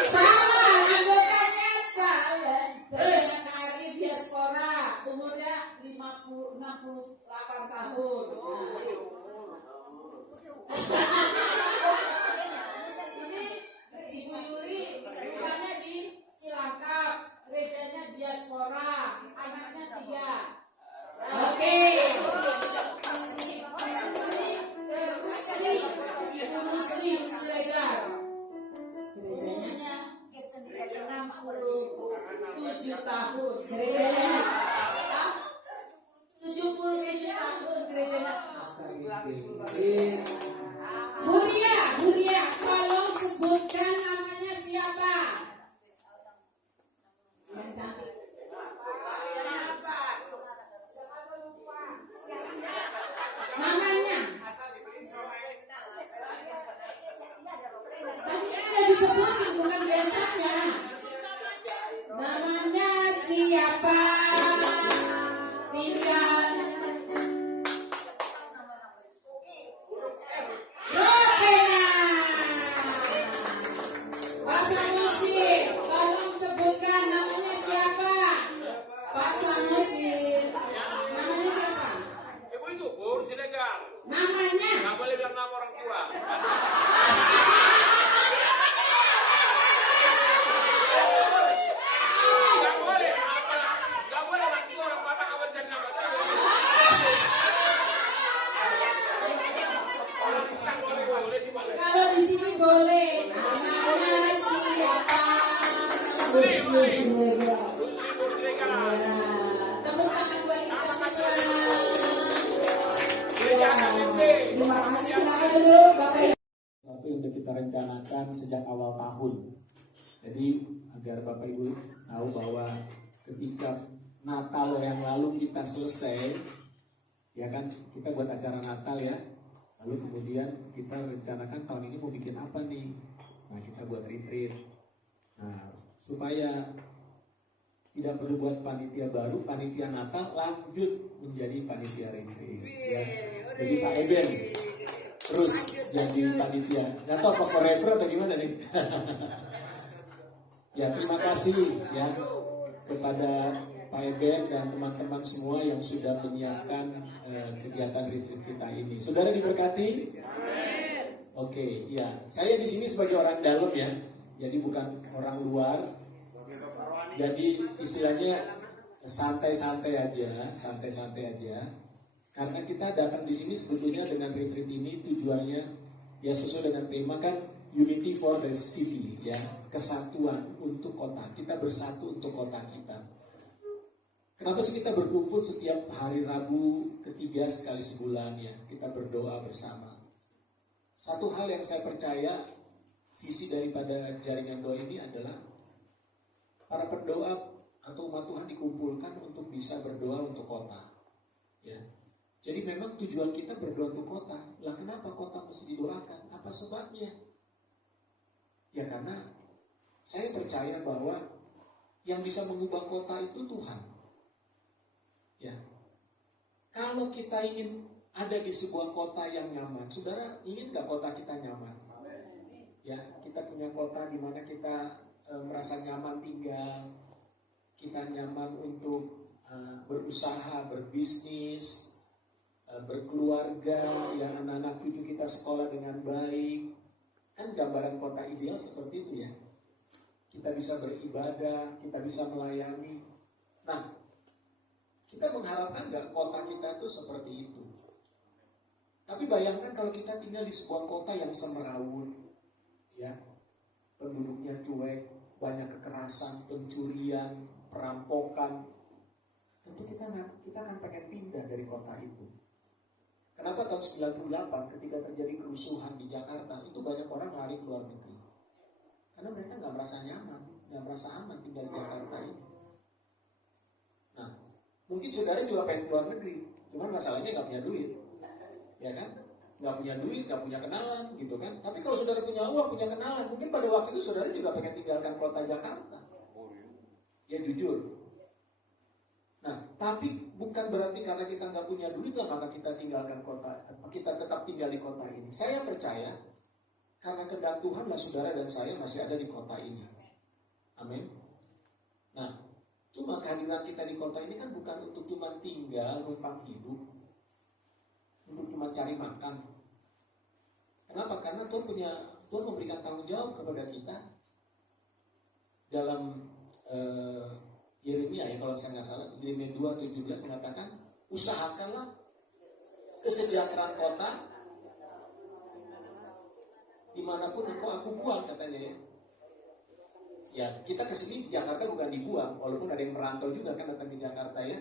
Salah, anggotanya salah. Terus KRI diaspora, umurnya 68 tahun. Ini Ibu Yuri, rumahnya di Cilangkap, gerejanya diaspora, anaknya 3. Oke. Ini Ibu Rusli Siregar. Gerejanya 67 tahun. Gerejanya 77 tahun gerejanya. Muria, tolong sebutkan namanya siapa? Yang cantik. Namanya? Tadi ada disebutin, bukan desanya. Namanya siapa? Pindah. Robena. Pak Sanusi, tolong sebutkan namanya siapa? Pak Sanusi, namanya siapa? Ibu itu Bur Siregar. Namanya? Nggak boleh bilang nama orang tua. Nggak boleh nanti orang mata kawan cari nama. Kalau di sini boleh. Namanya siapa? Rusli Siregar. Tepuk tangan buat kita semua. Terima kasih. Silakan dulu Bapak Ibu. Tapi untuk kita rencanakan sejak awal tahun. Jadi agar Bapak Ibu tahu bahwa ketika Natal yang lalu kita selesai, ya kan kita buat acara Natal ya. Lalu kemudian kita rencanakan tahun ini mau bikin apa nih? Nah kita buat retreat. Nah supaya tidak perlu buat panitia baru, panitia Natal lanjut menjadi panitia retreat. Ya. Jadi Pak Eben terus jadi panitia. Nggak tahu apa forever atau gimana nih? Ya terima kasih ya kepada Pak Eben dan teman-teman semua yang sudah menyiapkan kegiatan retreat kita ini. Saudara diberkati? Oke, ya. Saya di sini sebagai orang dalam ya. Jadi bukan orang luar. Jadi istilahnya santai-santai aja. Karena kita datang di sini sebetulnya dengan retreat ini tujuannya ya sesuai dengan tema kan unity for the city ya, kesatuan untuk kota. Kita bersatu untuk kota kita. Kenapa sih kita berkumpul setiap hari Rabu ketiga sekali sebulan ya? Kita berdoa bersama. Satu hal yang saya percaya, visi daripada jaringan doa ini adalah para pendoa atau umat Tuhan dikumpulkan untuk bisa berdoa untuk kota. Ya. Jadi memang tujuan kita berdoa untuk kota. Lah kenapa kota mesti didoakan? Apa sebabnya? Ya karena saya percaya bahwa yang bisa mengubah kota itu Tuhan. Ya. Kalau kita ingin ada di sebuah kota yang nyaman, saudara ingin gak kota kita nyaman? Ya, kita punya kota di mana kita merasa nyaman tinggal, kita nyaman untuk berusaha, berbisnis, berkeluarga, yang anak-anak cucu kita sekolah dengan baik. Kan gambaran kota ideal seperti itu ya. Kita bisa beribadah, kita bisa melayani. Nah, kita mengharapkan nggak kota kita itu seperti itu? Tapi bayangkan kalau kita tinggal di sebuah kota yang semerawut, ya, penduduknya cuek, banyak kekerasan, pencurian, perampokan. Tentu kita akan pengen pindah dari kota itu. Kenapa tahun 98 ketika terjadi kerusuhan di Jakarta, itu banyak orang lari ke luar negeri. Karena mereka nggak merasa nyaman, nggak merasa aman tinggal di Jakarta ini. Nah, mungkin saudara juga pengen keluar negeri, cuman masalahnya nggak punya duit, ya kan? Nggak punya duit, nggak punya kenalan, gitu kan? Tapi kalau saudara punya uang, punya kenalan, mungkin pada waktu itu saudara juga pengen tinggalkan kota Jakarta. Ya jujur. Nah, tapi bukan berarti karena kita nggak punya duit lah maka kita tinggalkan kota, kita tetap tinggal di kota ini. Saya percaya karena kehendak Tuhan lah saudara dan saya masih ada di kota ini. Amin. Nah, cuma kehadiran kita di kota ini kan bukan untuk cuma tinggal, numpang hidup, untuk cuma cari makan. Kenapa? Karena Tuhan memberikan tanggung jawab kepada kita dalam Yeremia, ya kalau saya nggak salah, Yeremia 2:17 mengatakan, usahakanlah kesejahteraan kota dimanapun engkau aku buang, katanya ya. Ya, kita kesini di Jakarta bukan dibuang, walaupun ada yang merantau juga kan datang ke Jakarta ya.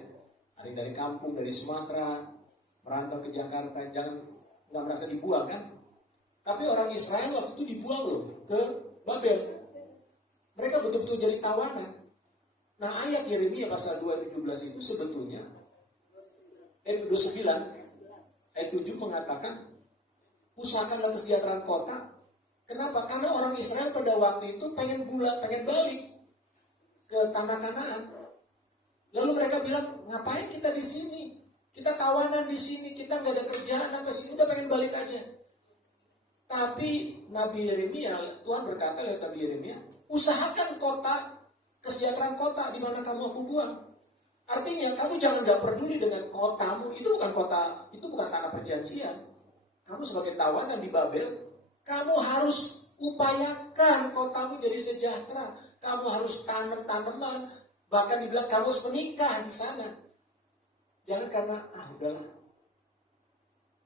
Ada yang dari kampung, dari Sumatera, merantau ke Jakarta, nggak merasa dibuang kan. Tapi orang Israel waktu itu dibuang loh ke Babel. Mereka betul-betul jadi tawanan. Nah, ayat Yeremia pasal 2:17 itu sebetulnya ayat 29 ayat 7 mengatakan usahakanlah kesejahteraan kota. Kenapa? Karena orang Israel pada waktu itu pengen balik ke tanah Kanaan. Lalu mereka bilang, ngapain kita di sini? Kita tawanan di sini, kita nggak ada kerjaan apa sih? Udah pengen balik aja. Tapi Nabi Yeremia, Tuhan berkata lewat Nabi Yeremia, usahakan kesejahteraan kota di mana kamu aku buang. Artinya kamu jangan nggak peduli dengan kotamu, itu bukan kota, itu bukan tanah perjanjian. Kamu sebagai tawanan di Babel, kamu harus upayakan kotamu jadi sejahtera. Kamu harus tanam tanaman, bahkan dibilang kamu harus menikah di sana. Jangan karena udahlah,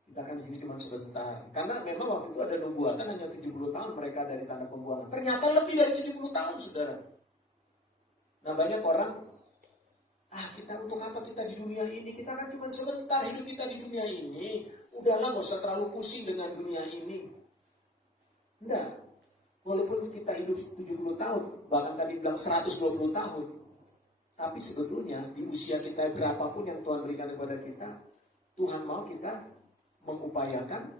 kita kan di sini cuma sebentar. Karena memang waktu itu ada nubuatan hanya 70 tahun mereka dari tanah pembuangan. Ternyata lebih dari 70 tahun, saudara. Nah, banyak orang, kita untuk apa kita di dunia ini? Kita kan cuma sebentar hidup kita di dunia ini. Udahlah, gak usah terlalu pusing dengan dunia ini. Enggak. Walaupun kita hidup 70 tahun, bahkan tadi bilang 120 tahun. Tapi sebetulnya di usia kita berapapun yang Tuhan berikan kepada kita, Tuhan mau kita mengupayakan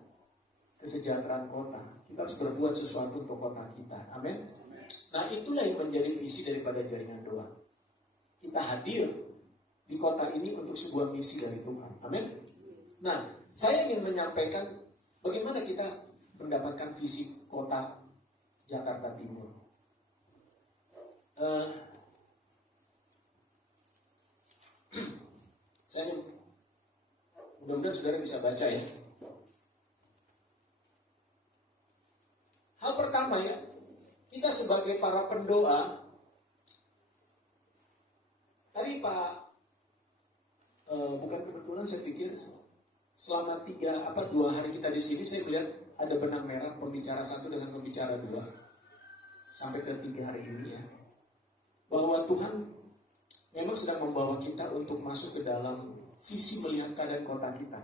kesejahteraan kota. Kita harus berbuat sesuatu untuk kota kita. Amin. Nah, itulah yang menjadi visi daripada jaringan doa. Kita hadir di kota ini untuk sebuah misi dari Tuhan. Amin. Nah, saya ingin menyampaikan bagaimana kita mendapatkan visi kota Jakarta Timur. Saya mudah-mudahan saudara bisa baca ya. Hal pertama ya, kita sebagai para pendoa, tadi Pak, bukan kebetulan saya pikir selama 2 hari kita di sini saya melihat ada benang merah pembicara 1 dengan pembicara 2 sampai ke 3 hari ini ya, bahwa Tuhan memang sedang membawa kita untuk masuk ke dalam visi melihat keadaan kota kita.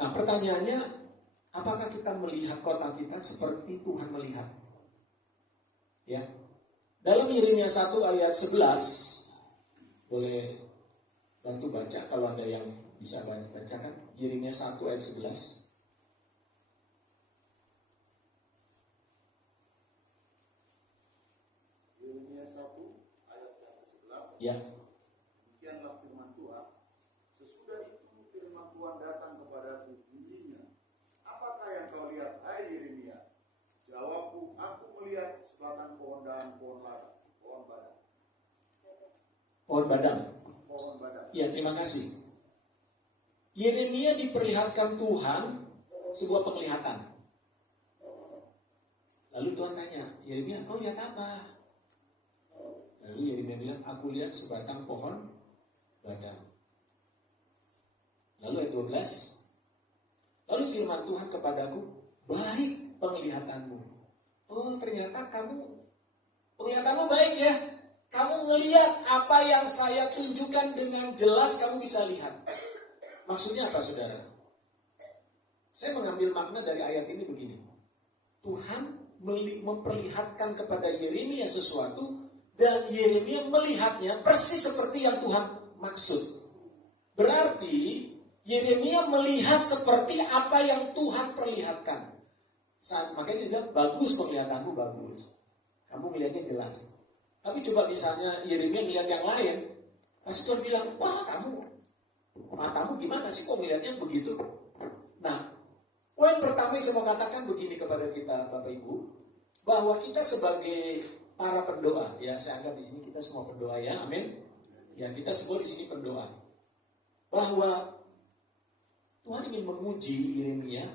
Nah, pertanyaannya, apakah kita melihat kota kita seperti Tuhan melihat? Ya. Dalam Yeremia 1 ayat 11, boleh bantu baca kalau ada yang bisa bacakan. Yeremia 1 ayat 11. 1 ayat yang ke-11. Ya. Demikianlah firman Tuhan. Sesudah itu firman Tuhan datang kepadaku bunyinya. Apakah yang kau lihat, hai Yeremia? Jawabku, aku melihat sebatang pohon dan pohon ladang, pohon badang. Pohon badang. Pohon badang. Ya, terima kasih. Yeremia diperlihatkan Tuhan sebuah penglihatan. Lalu Tuhan tanya, Yeremia, kau lihat apa? Lalu Yeremia bilang, aku lihat sebatang pohon badang. Lalu ayat 12, lalu firman Tuhan kepadaku, baik penglihatanmu. Oh, ternyata penglihatanmu baik ya. Kamu ngelihat apa yang saya tunjukkan dengan jelas, kamu bisa lihat. Maksudnya apa, saudara? Saya mengambil makna dari ayat ini begini. Tuhan memperlihatkan kepada Yeremia sesuatu, dan Yeremia melihatnya persis seperti yang Tuhan maksud. Berarti Yeremia melihat seperti apa yang Tuhan perlihatkan. Makanya dia bilang, bagus penglihatanmu, bagus. Kamu melihatnya jelas. Tapi coba misalnya Yeremia melihat yang lain, pasti Tuhan bilang, wah matamu gimana sih kok melihatnya begitu? Nah, poin pertama yang saya mau katakan begini kepada kita Bapak Ibu, bahwa kita sebagai para pendoa, ya saya anggap di sini kita semua pendoa ya, amin. Ya kita semua di sini pendoa, bahwa Tuhan ingin menguji Yeremia,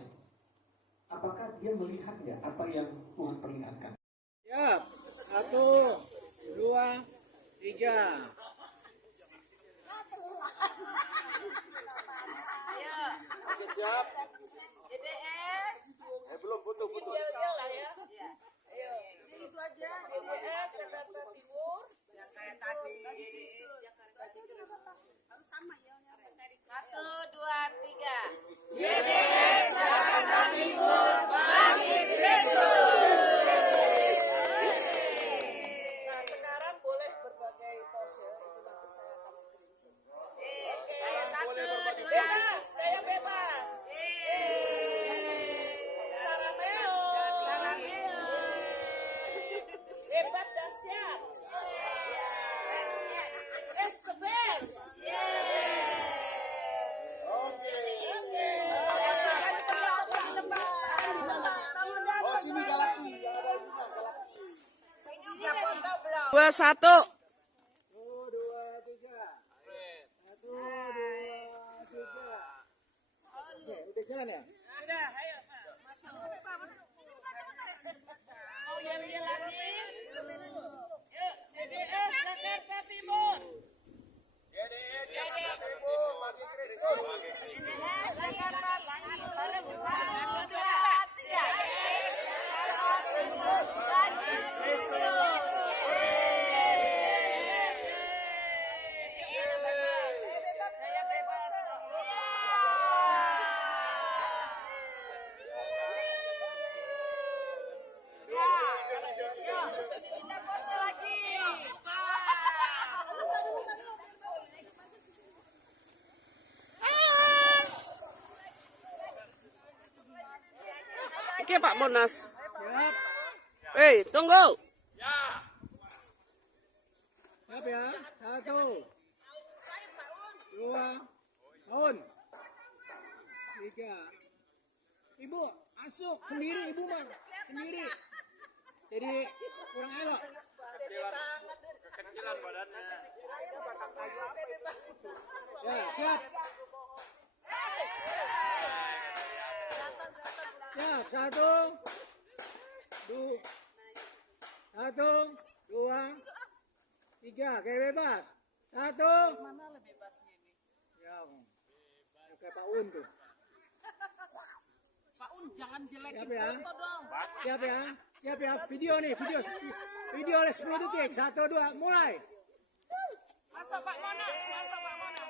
apakah dia melihat ya apa yang Tuhan perlihatkan. Siap, 1, 2, 3. Ayo. Siap. JDS. Belum butuh. Dia lah ya. Ayo. Jadi itu aja. JDS Jakarta Timur. Yang kayak tadi. Harus sama ya. 1, 2, 3. JDS Jakarta Timur bagi Kristus. Nah, sekarang boleh berbagai pose, itu nanti saya akan screenshot. Saya 1, 2, bebas, saya bebas. Sarameo. Hebat dahsyat. It's the best. Oh, sini galaksi. 2, 1. 1, 2, 3. 1, 2, 3. Oke, udah jalan ya? Sudah, ayo. Masuk. Mau yang lagi? Yuk, JDS Jakarta Timur. JDS Jakarta Timur bagi Kristus. JDS Jakarta Timur bagi Kristus. Saya bebas. Kita pose lagi. Oke Pak Monas. Hei, tunggu. Siap ya. 1, 2, on. 3. Ibu, masuk sendiri ibu mah. Sendiri. Jadi kurang elok. Kekecilan badannya. Ya, siap. Siap, 1, 2, 3, kayak bebas. 1. Mana lebih bebasnya ini? Ya, kayak Pak Un tuh. Pak Un jangan jelekin Siap ya. foto dong. Siap ya. Siap ya. Video nih, video oleh 10 detik. 1, 2, mulai. Masuk Pak Monas, masuk Pak Monas.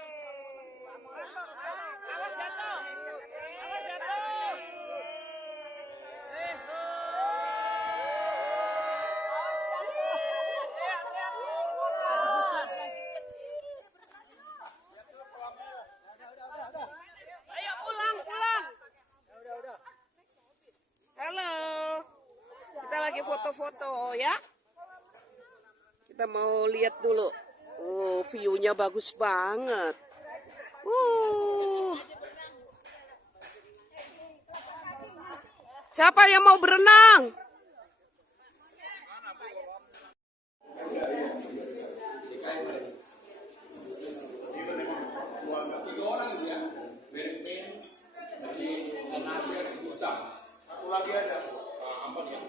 Masuk. Awas jatuh. Awas jatuh. Ayo pulang. Halo. Kita lagi foto-foto ya. Kita mau lihat dulu. Oh, view-nya bagus banget. Siapa yang mau berenang? Satu lagi ada. Apa nih?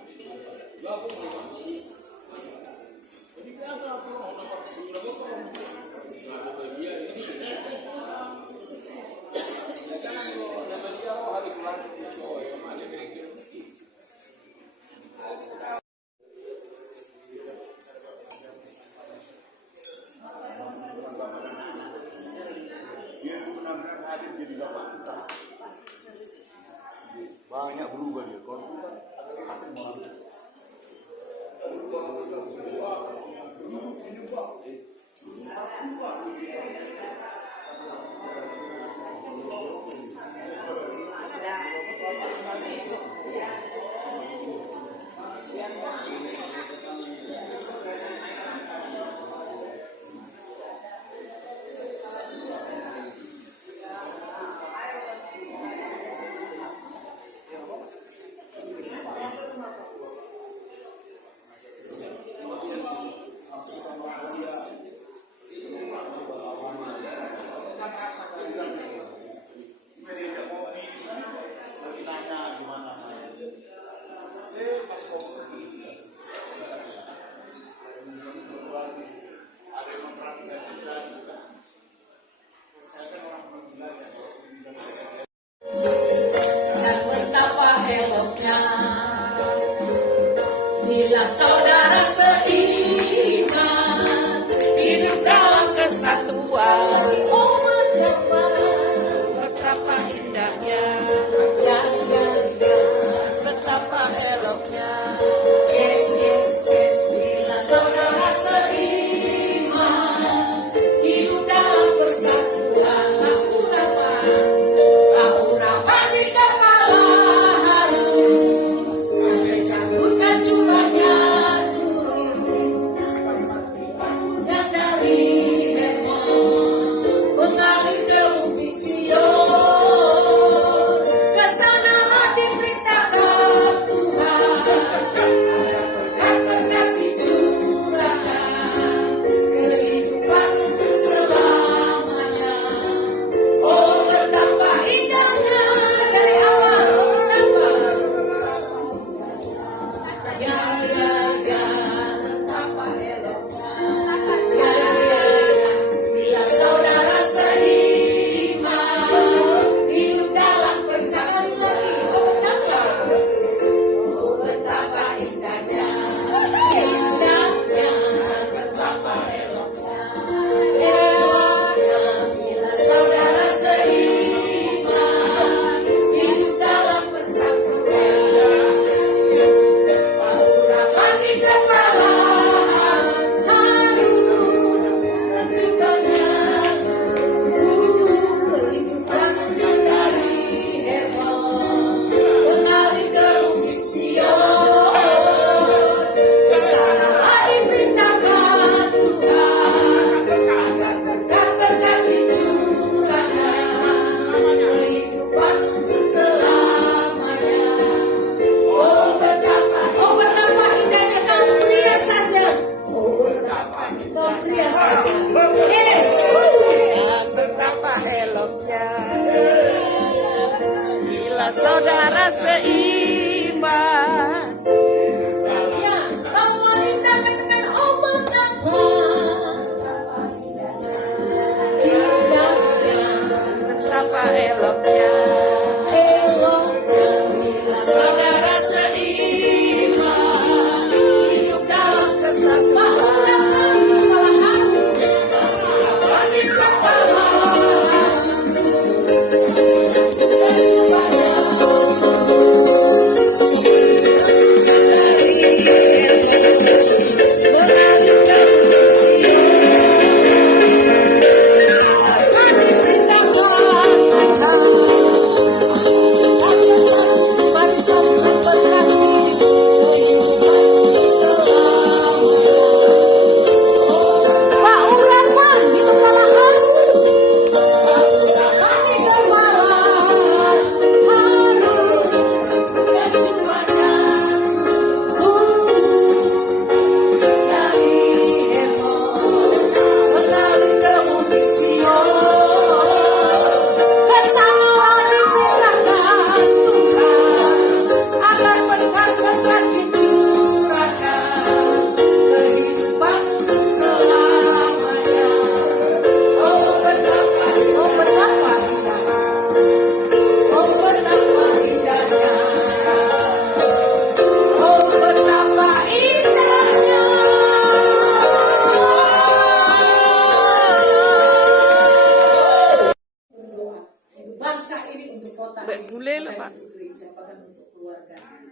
Dia itu benar-benar hadir jadi bapak kita. Banyak berubah dia. Dan betapa eloknya bila saudara seiman hidup dalam kesatuan. Oh betapa indahnya, ya, betapa eloknya. Yes, bila saudara seiman hidup dalam persatuan.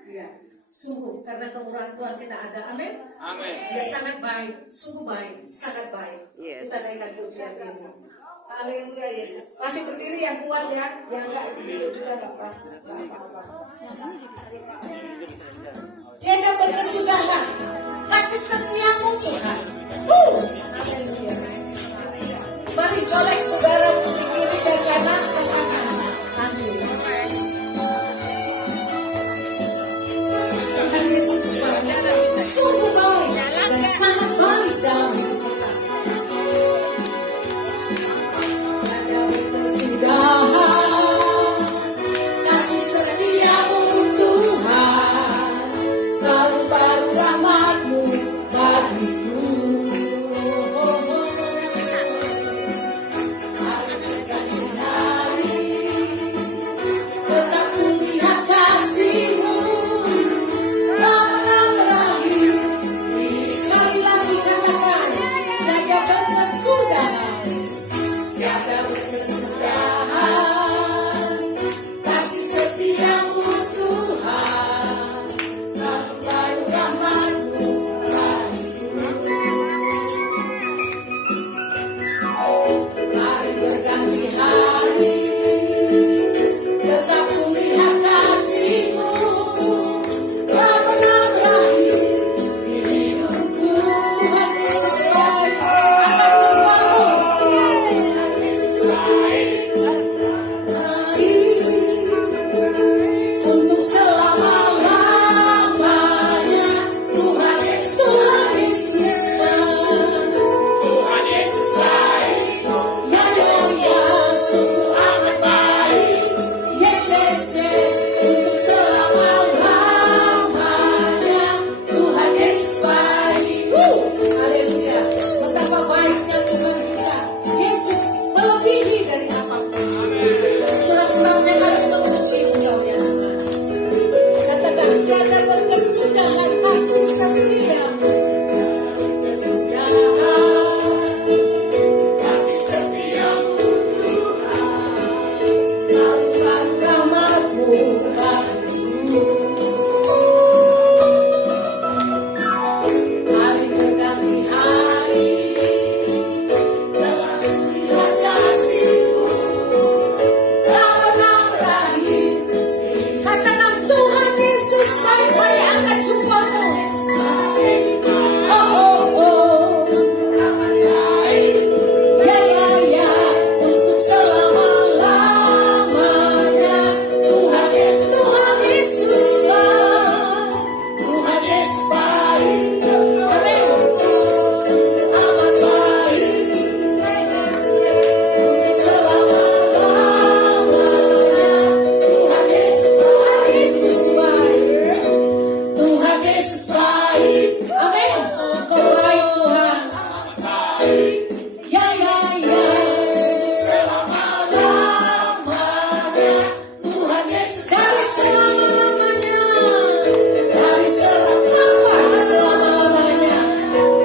Ya, sungguh karena kemurahan Tuhan kita ada. Amin. Amin. Dia sangat baik, sungguh baik, sangat baik. Kita naikkan pujian ini. Haleluya Yesus. Masih berdiri yang kuat ya, yang enggak berdiri juga enggak apa-apa. Dia enggak berkesudahan. Kasih setiamu Tuhan. Haleluya. Mari colek saudaramu di kiri dan kanan, katakan amin. Tuhan Yesus baik, sungguh baik dan sangat baik dalam hidup kita. Ada berkesudahan, kasih setiamu Tuhan, selalu baru rahmat-Mu bagiku. Tetap kulihat kasih-Mu. Sekali lagi katakan, jaga berkesudahan, jaga berkesudahan, kasih setiamu Tuhan, baru rahmat-Mu bagiku. Hari berganti hari, tetap kulihat kasih-Mu, tak pernah berakhir. Tuhan Yesus baik, akan jumpa-Mu. Untuk selama-lamanya, Tuhan Yesus baik. Tuhan Yesus baik, ya, sungguh amat baik. Yes, untuk selama-lamanya, Tuhan Yesus baik. Haleluya. Betapa baiknya Tuhan kita. Yesus melebihi dari apapun. Itulah sebabnya kami menguji Engkau ya Tuhan. Katakan tiada berkesudahan kasih setiamu. Berkesudahan kasih setiamu Tuhan, selalu baru rahmat-Mu bagiku. Hari berganti hari, telah kulihat janji-Mu, tak pernah berakhir. Katakan Tuhan Yesus baik-baik akan jumpa-Mu. Ya, untuk selama-lamanya, Tuhan Yesus baik. Tuhan Yesus baik. Amin. Amat baik. Untuk selama-lamanya, Tuhan Yesus baik. Tuhan Yesus baik. Amin. Kau baik Tuhan. Ya. Selama-lamanya, Tuhan Yesus dari selama-lamanya, dari sampai selama-lamanya,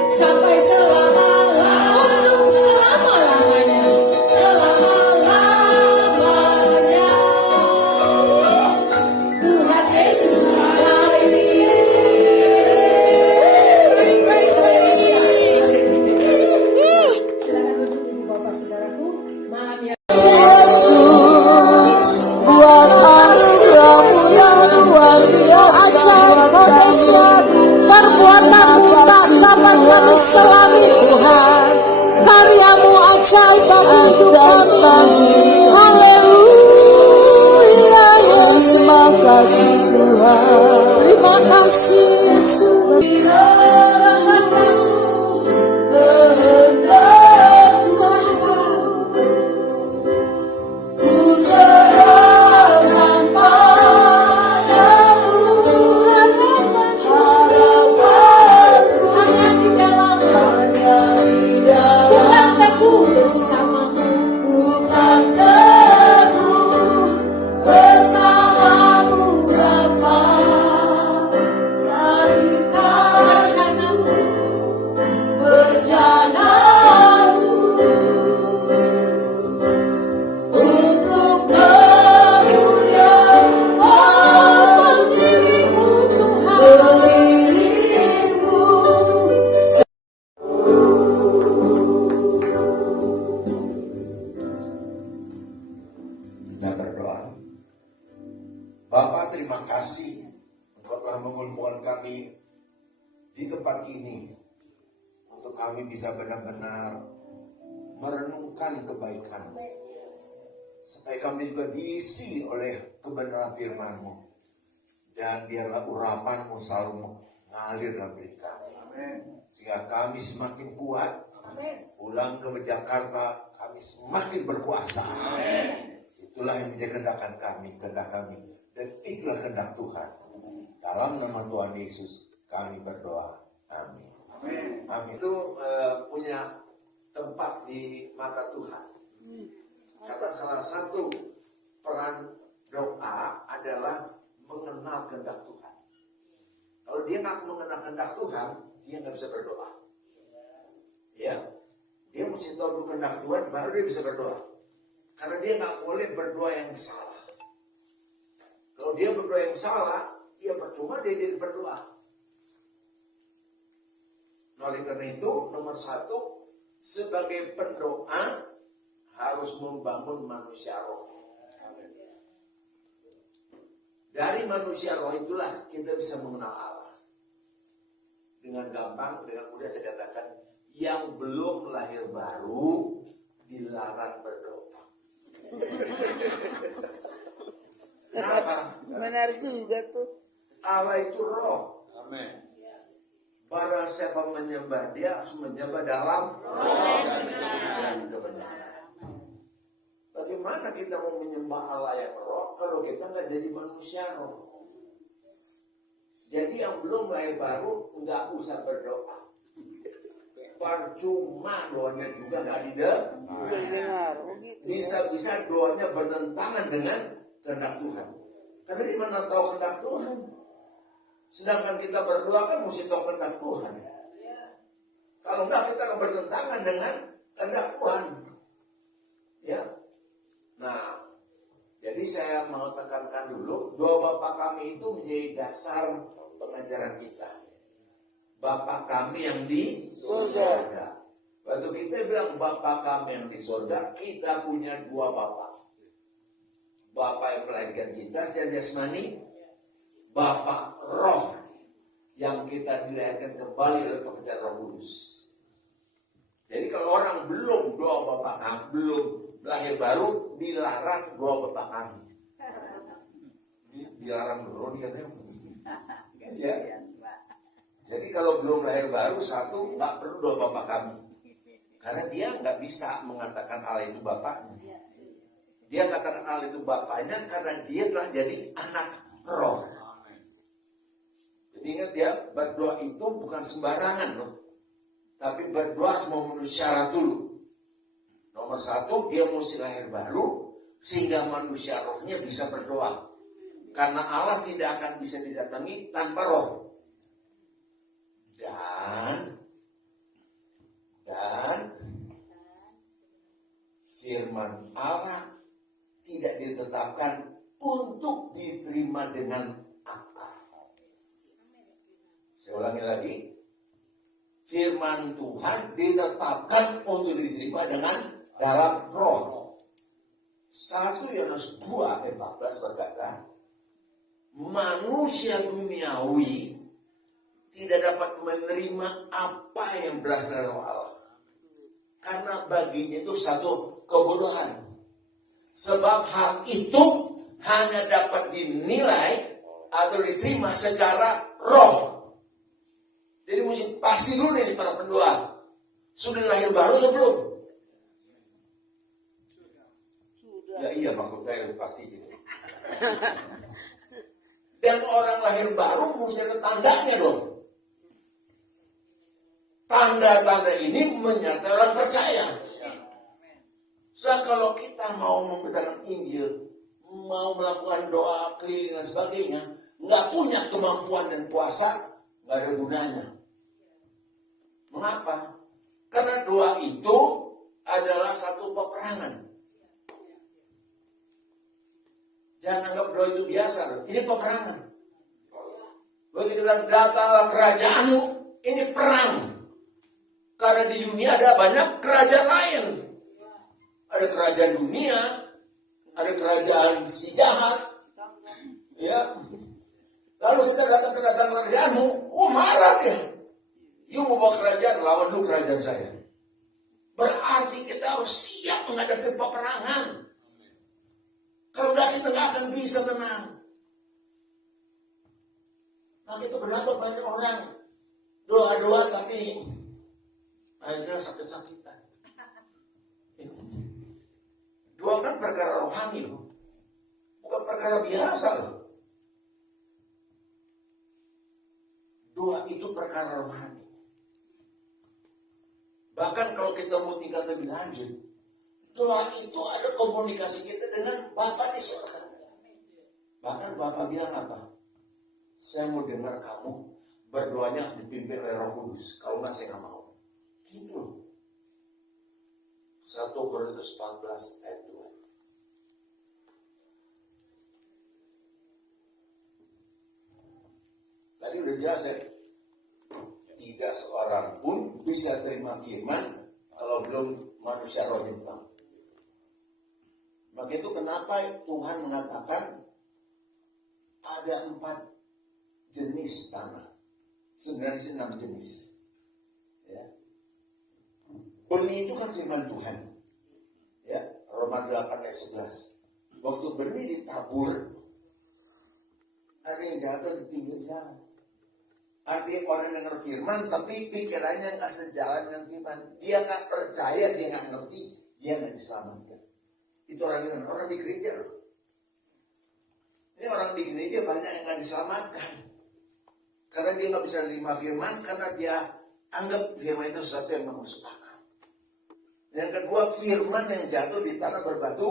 sampai selama-lamanya, untuk selama-lamanya, selama-lamanya, Tuhan Yesus baik. Silakan duduk ibu bapak saudaraku. Malam yang Buat aksi yang luar biasa, dahsyat, perbuatanmu tak dapat kami selami Tuhan. Karyamu ajaib bagi hidup kami. Haleluya Yesus. Terima kasih Tuhan. Terima kasih Yesus. Ku serahkan padamu harapanku, hanya di dalam bukan teguh bersamamu, bukan teguh bersamamu Bapa. Mari kau tempat ini untuk kami bisa benar-benar merenungkan kebaikan, supaya kami juga diisi oleh kebenaran firman-Mu, dan biarlah urapan-Mu selalu mengalir dalam diri kami, sehingga kami semakin kuat. Pulang ke Jakarta kami semakin berkuasa. Itulah yang menjadi kehendak kami, dan itulah kehendak Tuhan. Dalam nama Tuhan Yesus kami berdoa. Amin. Amin. Itu punya tempat di mata Tuhan. Karena salah satu peran doa adalah mengenal kehendak Tuhan. Kalau dia nggak mengenal kehendak Tuhan, dia nggak bisa berdoa. Ya, dia mesti tahu dulu kehendak Tuhan, baru dia bisa berdoa. Karena dia nggak boleh berdoa yang salah. Kalau dia berdoa yang salah, ya percuma dia jadi berdoa. Oleh karena itu, nomor satu, sebagai pendoa harus membangun manusia roh. Dari manusia roh itulah kita bisa mengenal Allah. Dengan gampang, dengan mudah saya katakan, yang belum lahir baru dilarang berdoa. Kenapa? Benar juga tuh. Allah itu roh. Amin. Barang siapa menyembah dia harus menyembah dalam roh dan kebenaran. Bagaimana kita mau menyembah Allah yang roh kalau kita nggak jadi manusia roh? Jadi yang belum lahir baru nggak usah berdoa. Percuma doanya juga nggak didengar. Bisa-bisa doanya bertentangan dengan kehendak Tuhan. Tapi di mana tahu kehendak Tuhan? Sedangkan kita berdoa kan mesti tahu kehendak Tuhan. Kalau enggak kita akan bertentangan dengan kehendak Tuhan. Ya. Nah, jadi saya mau tekankan dulu, doa Bapa kami itu menjadi dasar pengajaran kita. Bapa kami yang di surga. Waktu kita bilang Bapa kami yang di surga, kita punya dua Bapa. Bapa yang melahirkan kita secara jasmani, Bapa roh yang kita dilahirkan kembali oleh pekerjaan Roh Kudus. Jadi kalau orang belum doa Bapa kami, belum lahir baru, dilarang doa Bapa kami. Dilarang dulu dia katanya. Ya. Jadi kalau belum lahir baru, satu, nggak perlu doa Bapa kami. Karena dia nggak bisa mengatakan Allah itu Bapaknya. Dia katakan Allah itu Bapaknya karena dia telah jadi anak roh. Jadi ingat ya, berdoa itu bukan sembarangan loh. Tapi berdoa harus memenuhi syarat dulu. Nomor satu, dia mesti lahir baru sehingga manusia rohnya bisa berdoa. Karena Allah tidak akan bisa didatangi tanpa roh. Dan firman Allah tidak ditetapkan untuk diterima dengan akal. Saya ulangi lagi. Firman Tuhan ditetapkan untuk diterima dengan dalam roh. 1 Yohanes 2 ayat 14 berkata, manusia duniawi tidak dapat menerima apa yang berasal dari roh Allah. Karena baginya itu satu kebodohan. Sebab hal itu hanya dapat dinilai atau diterima secara roh. Jadi mesti pasti dulu nih para pendoa. Sudah lahir baru atau belum? Ya iya maksud saya pasti gitu. Dan orang lahir baru mesti ada tandanya dong. Tanda-tanda ini menyertai orang percaya. So kalau kita mau memberitakan Injil, mau melakukan doa keliling dan sebagainya, nggak punya kemampuan dan kuasa, nggak ada gunanya. Mengapa? Karena doa itu adalah satu peperangan. Jangan anggap doa itu biasa. Ini peperangan. Begitu datanglah kerajaanmu, ini perang. Karena di dunia ada banyak kerajaan lain. Ada kerajaan dunia, ada kerajaan si jahat. Ya. Lalu kita datang ke kerajaanmu, marah dia. lawan lu kerajaan saya. Berarti kita harus siap menghadapi peperangan. Kalau enggak, kita nggak akan bisa menang. Nah, itu kenapa banyak orang doa-doa tapi akhirnya sakit-sakitan. Doa kan perkara rohani loh, bukan perkara biasa loh. Doa itu perkara rohani. Bahkan kalau kita mau tingkat lebih lanjut, doa itu ada komunikasi kita dengan Bapa di surga. Bahkan Bapa bilang apa? Saya mau dengar kamu berdoanya dipimpin oleh Roh Kudus. Kalau nggak, saya nggak mau. Gitu. 1 Korintus 14 ayat 2. Tadi udah jelas ya. Tidak seorang pun bisa terima firman kalau belum manusia rohnya dibangun. Maka itu kenapa Tuhan mengatakan ada 4 jenis tanah. Sebenarnya 6 jenis. Ya. Benih itu kan firman Tuhan. Ya, Roma 8 ayat 11. Waktu benih ditabur, ada yang jatuh di pinggir jalan. Artinya orang dengar firman tapi pikirannya nggak sejalan dengan firman. Dia nggak percaya, dia nggak ngerti, dia nggak diselamatkan. Itu orang di gereja loh. Ini orang di gereja banyak yang nggak diselamatkan. Karena dia nggak bisa menerima firman, karena dia anggap firman itu sesuatu yang nggak masuk akal. Yang kedua, firman yang jatuh di tanah berbatu.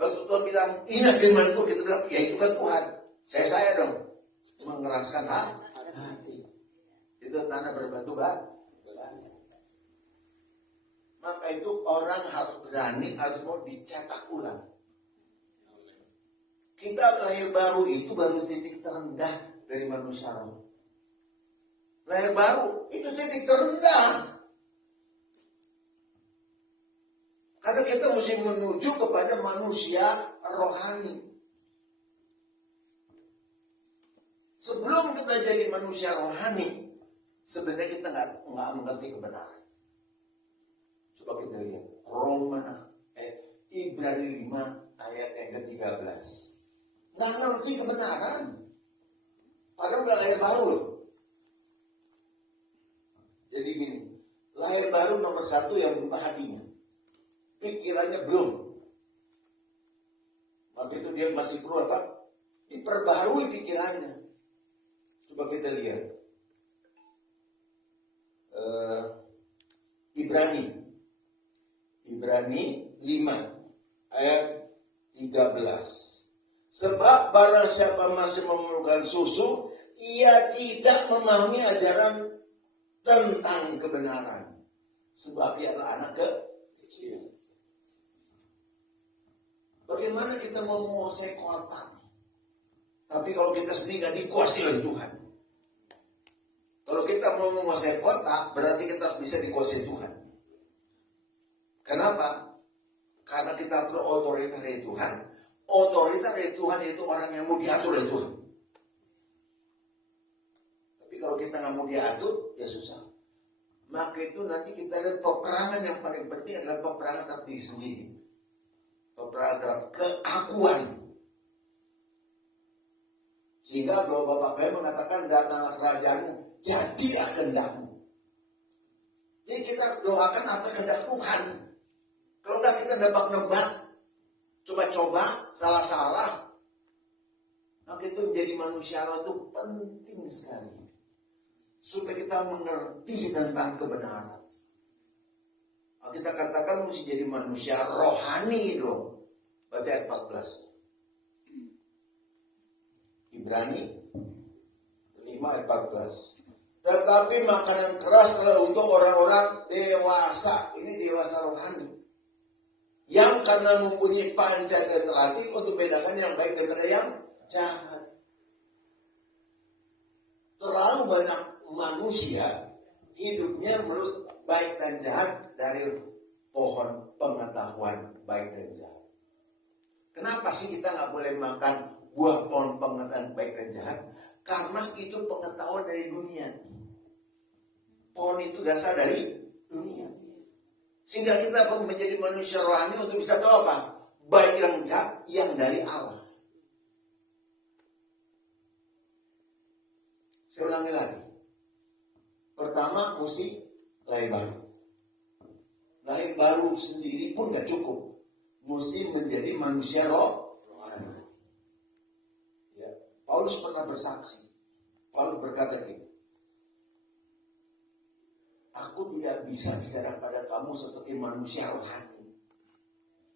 Waktu Tuhan bilang, ini firmanku, kita bilang, ya itu kan Tuhan. Saya dong. Mengeraskan hati. Itu tanah berbatu batu. Maka itu orang harus berani, harus mau dicetak ulang. Kita lahir baru itu baru titik terendah dari manusia roh. Lahir baru itu titik terendah. Karena kita mesti menuju kepada manusia rohani. Sebelum kita jadi manusia rohani, sebenarnya kita nggak mengerti kebenaran. Coba kita lihat Ibrani 5 ayat yang ke-13. Nggak ngerti kebenaran. Padahal udah lahir baru loh. Jadi gini, lahir baru nomor 1 yang berubah hatinya. Pikirannya belum. Maka itu dia masih perlu apa? Diperbarui pikirannya. Coba kita lihat Ibrani 5 ayat 13. Sebab barang siapa masih memerlukan susu, ia tidak memahami ajaran tentang kebenaran. Sebab ia adalah anak kecil. Bagaimana kita mau menguasai kota? Tapi kalau kita sendiri gak dikuasai oleh Tuhan. Kalau kita mau menguasai kota, berarti kita harus bisa dikuasai Tuhan. Kenapa? Karena kita perlu otoritas dari Tuhan. Otoritas dari Tuhan itu orang yang mau diatur oleh Tuhan. Tapi kalau kita gak mau diatur, ya susah. Maka itu nanti kita lihat peperangan yang paling penting adalah peperangan terhadap diri sendiri. Peperangan terhadap keakuan. Sehingga doa Bapak kami mengatakan datanglah kerajaanmu, jadilah kehendakmu. Jadi kita doakan apa kehendak Tuhan. Kalau enggak kita nebak-nebak, coba-coba, salah-salah. Maka itu menjadi manusia itu penting sekali. Supaya kita mengerti tentang kebenaran. Nah, kita katakan mesti jadi manusia rohani dong. Baca ayat 14. Ibrani 5 ayat 14. Tetapi makanan keras adalah untuk orang-orang dewasa. Ini dewasa rohani. Yang karena mempunyai panca dan terlatih untuk membedakan yang baik daripada yang jahat. Terlalu banyak manusia hidupnya menurut baik dan jahat dari pohon pengetahuan baik dan jahat. Kenapa sih kita nggak boleh makan buah pohon pengetahuan baik dan jahat? Karena itu pengetahuan dari dunia. Pohon itu berasal dari dunia. Sehingga kita perlu menjadi manusia rohani untuk bisa tahu apa? Baik yang dari Allah. Saya ulangi lagi. Pertama, mesti lahir baru. Lahir baru sendiri pun gak cukup. Mesti menjadi manusia rohani. Ya. Paulus pernah bersaksi. Paulus berkata gini, aku tidak bisa bicara pada kamu seperti manusia rohani.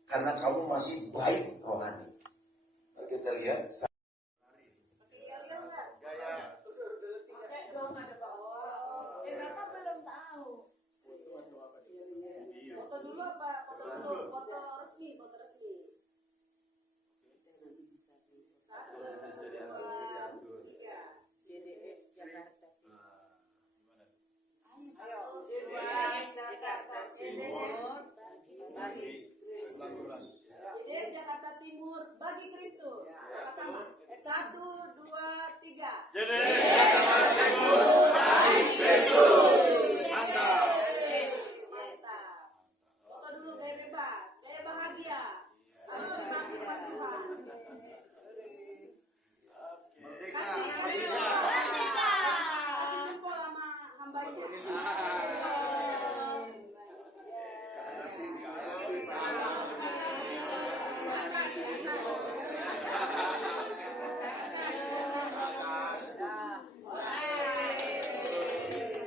Karena kamu masih baik rohani. Mari kita lihat. Jakarta Timur bagi Kristus. Sama. 1, 2, 3. Jakarta Timur bagi Kristus. Mantap. Foto dulu gaya bebas, gaya bahagia. Harus terima firman Tuhan. Kasih jempol sama hambanya.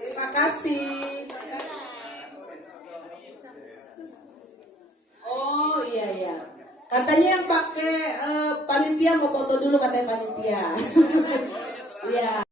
Terima kasih. Oh iya ya. Katanya yang pakai panitia mau foto dulu katanya panitia. Iya.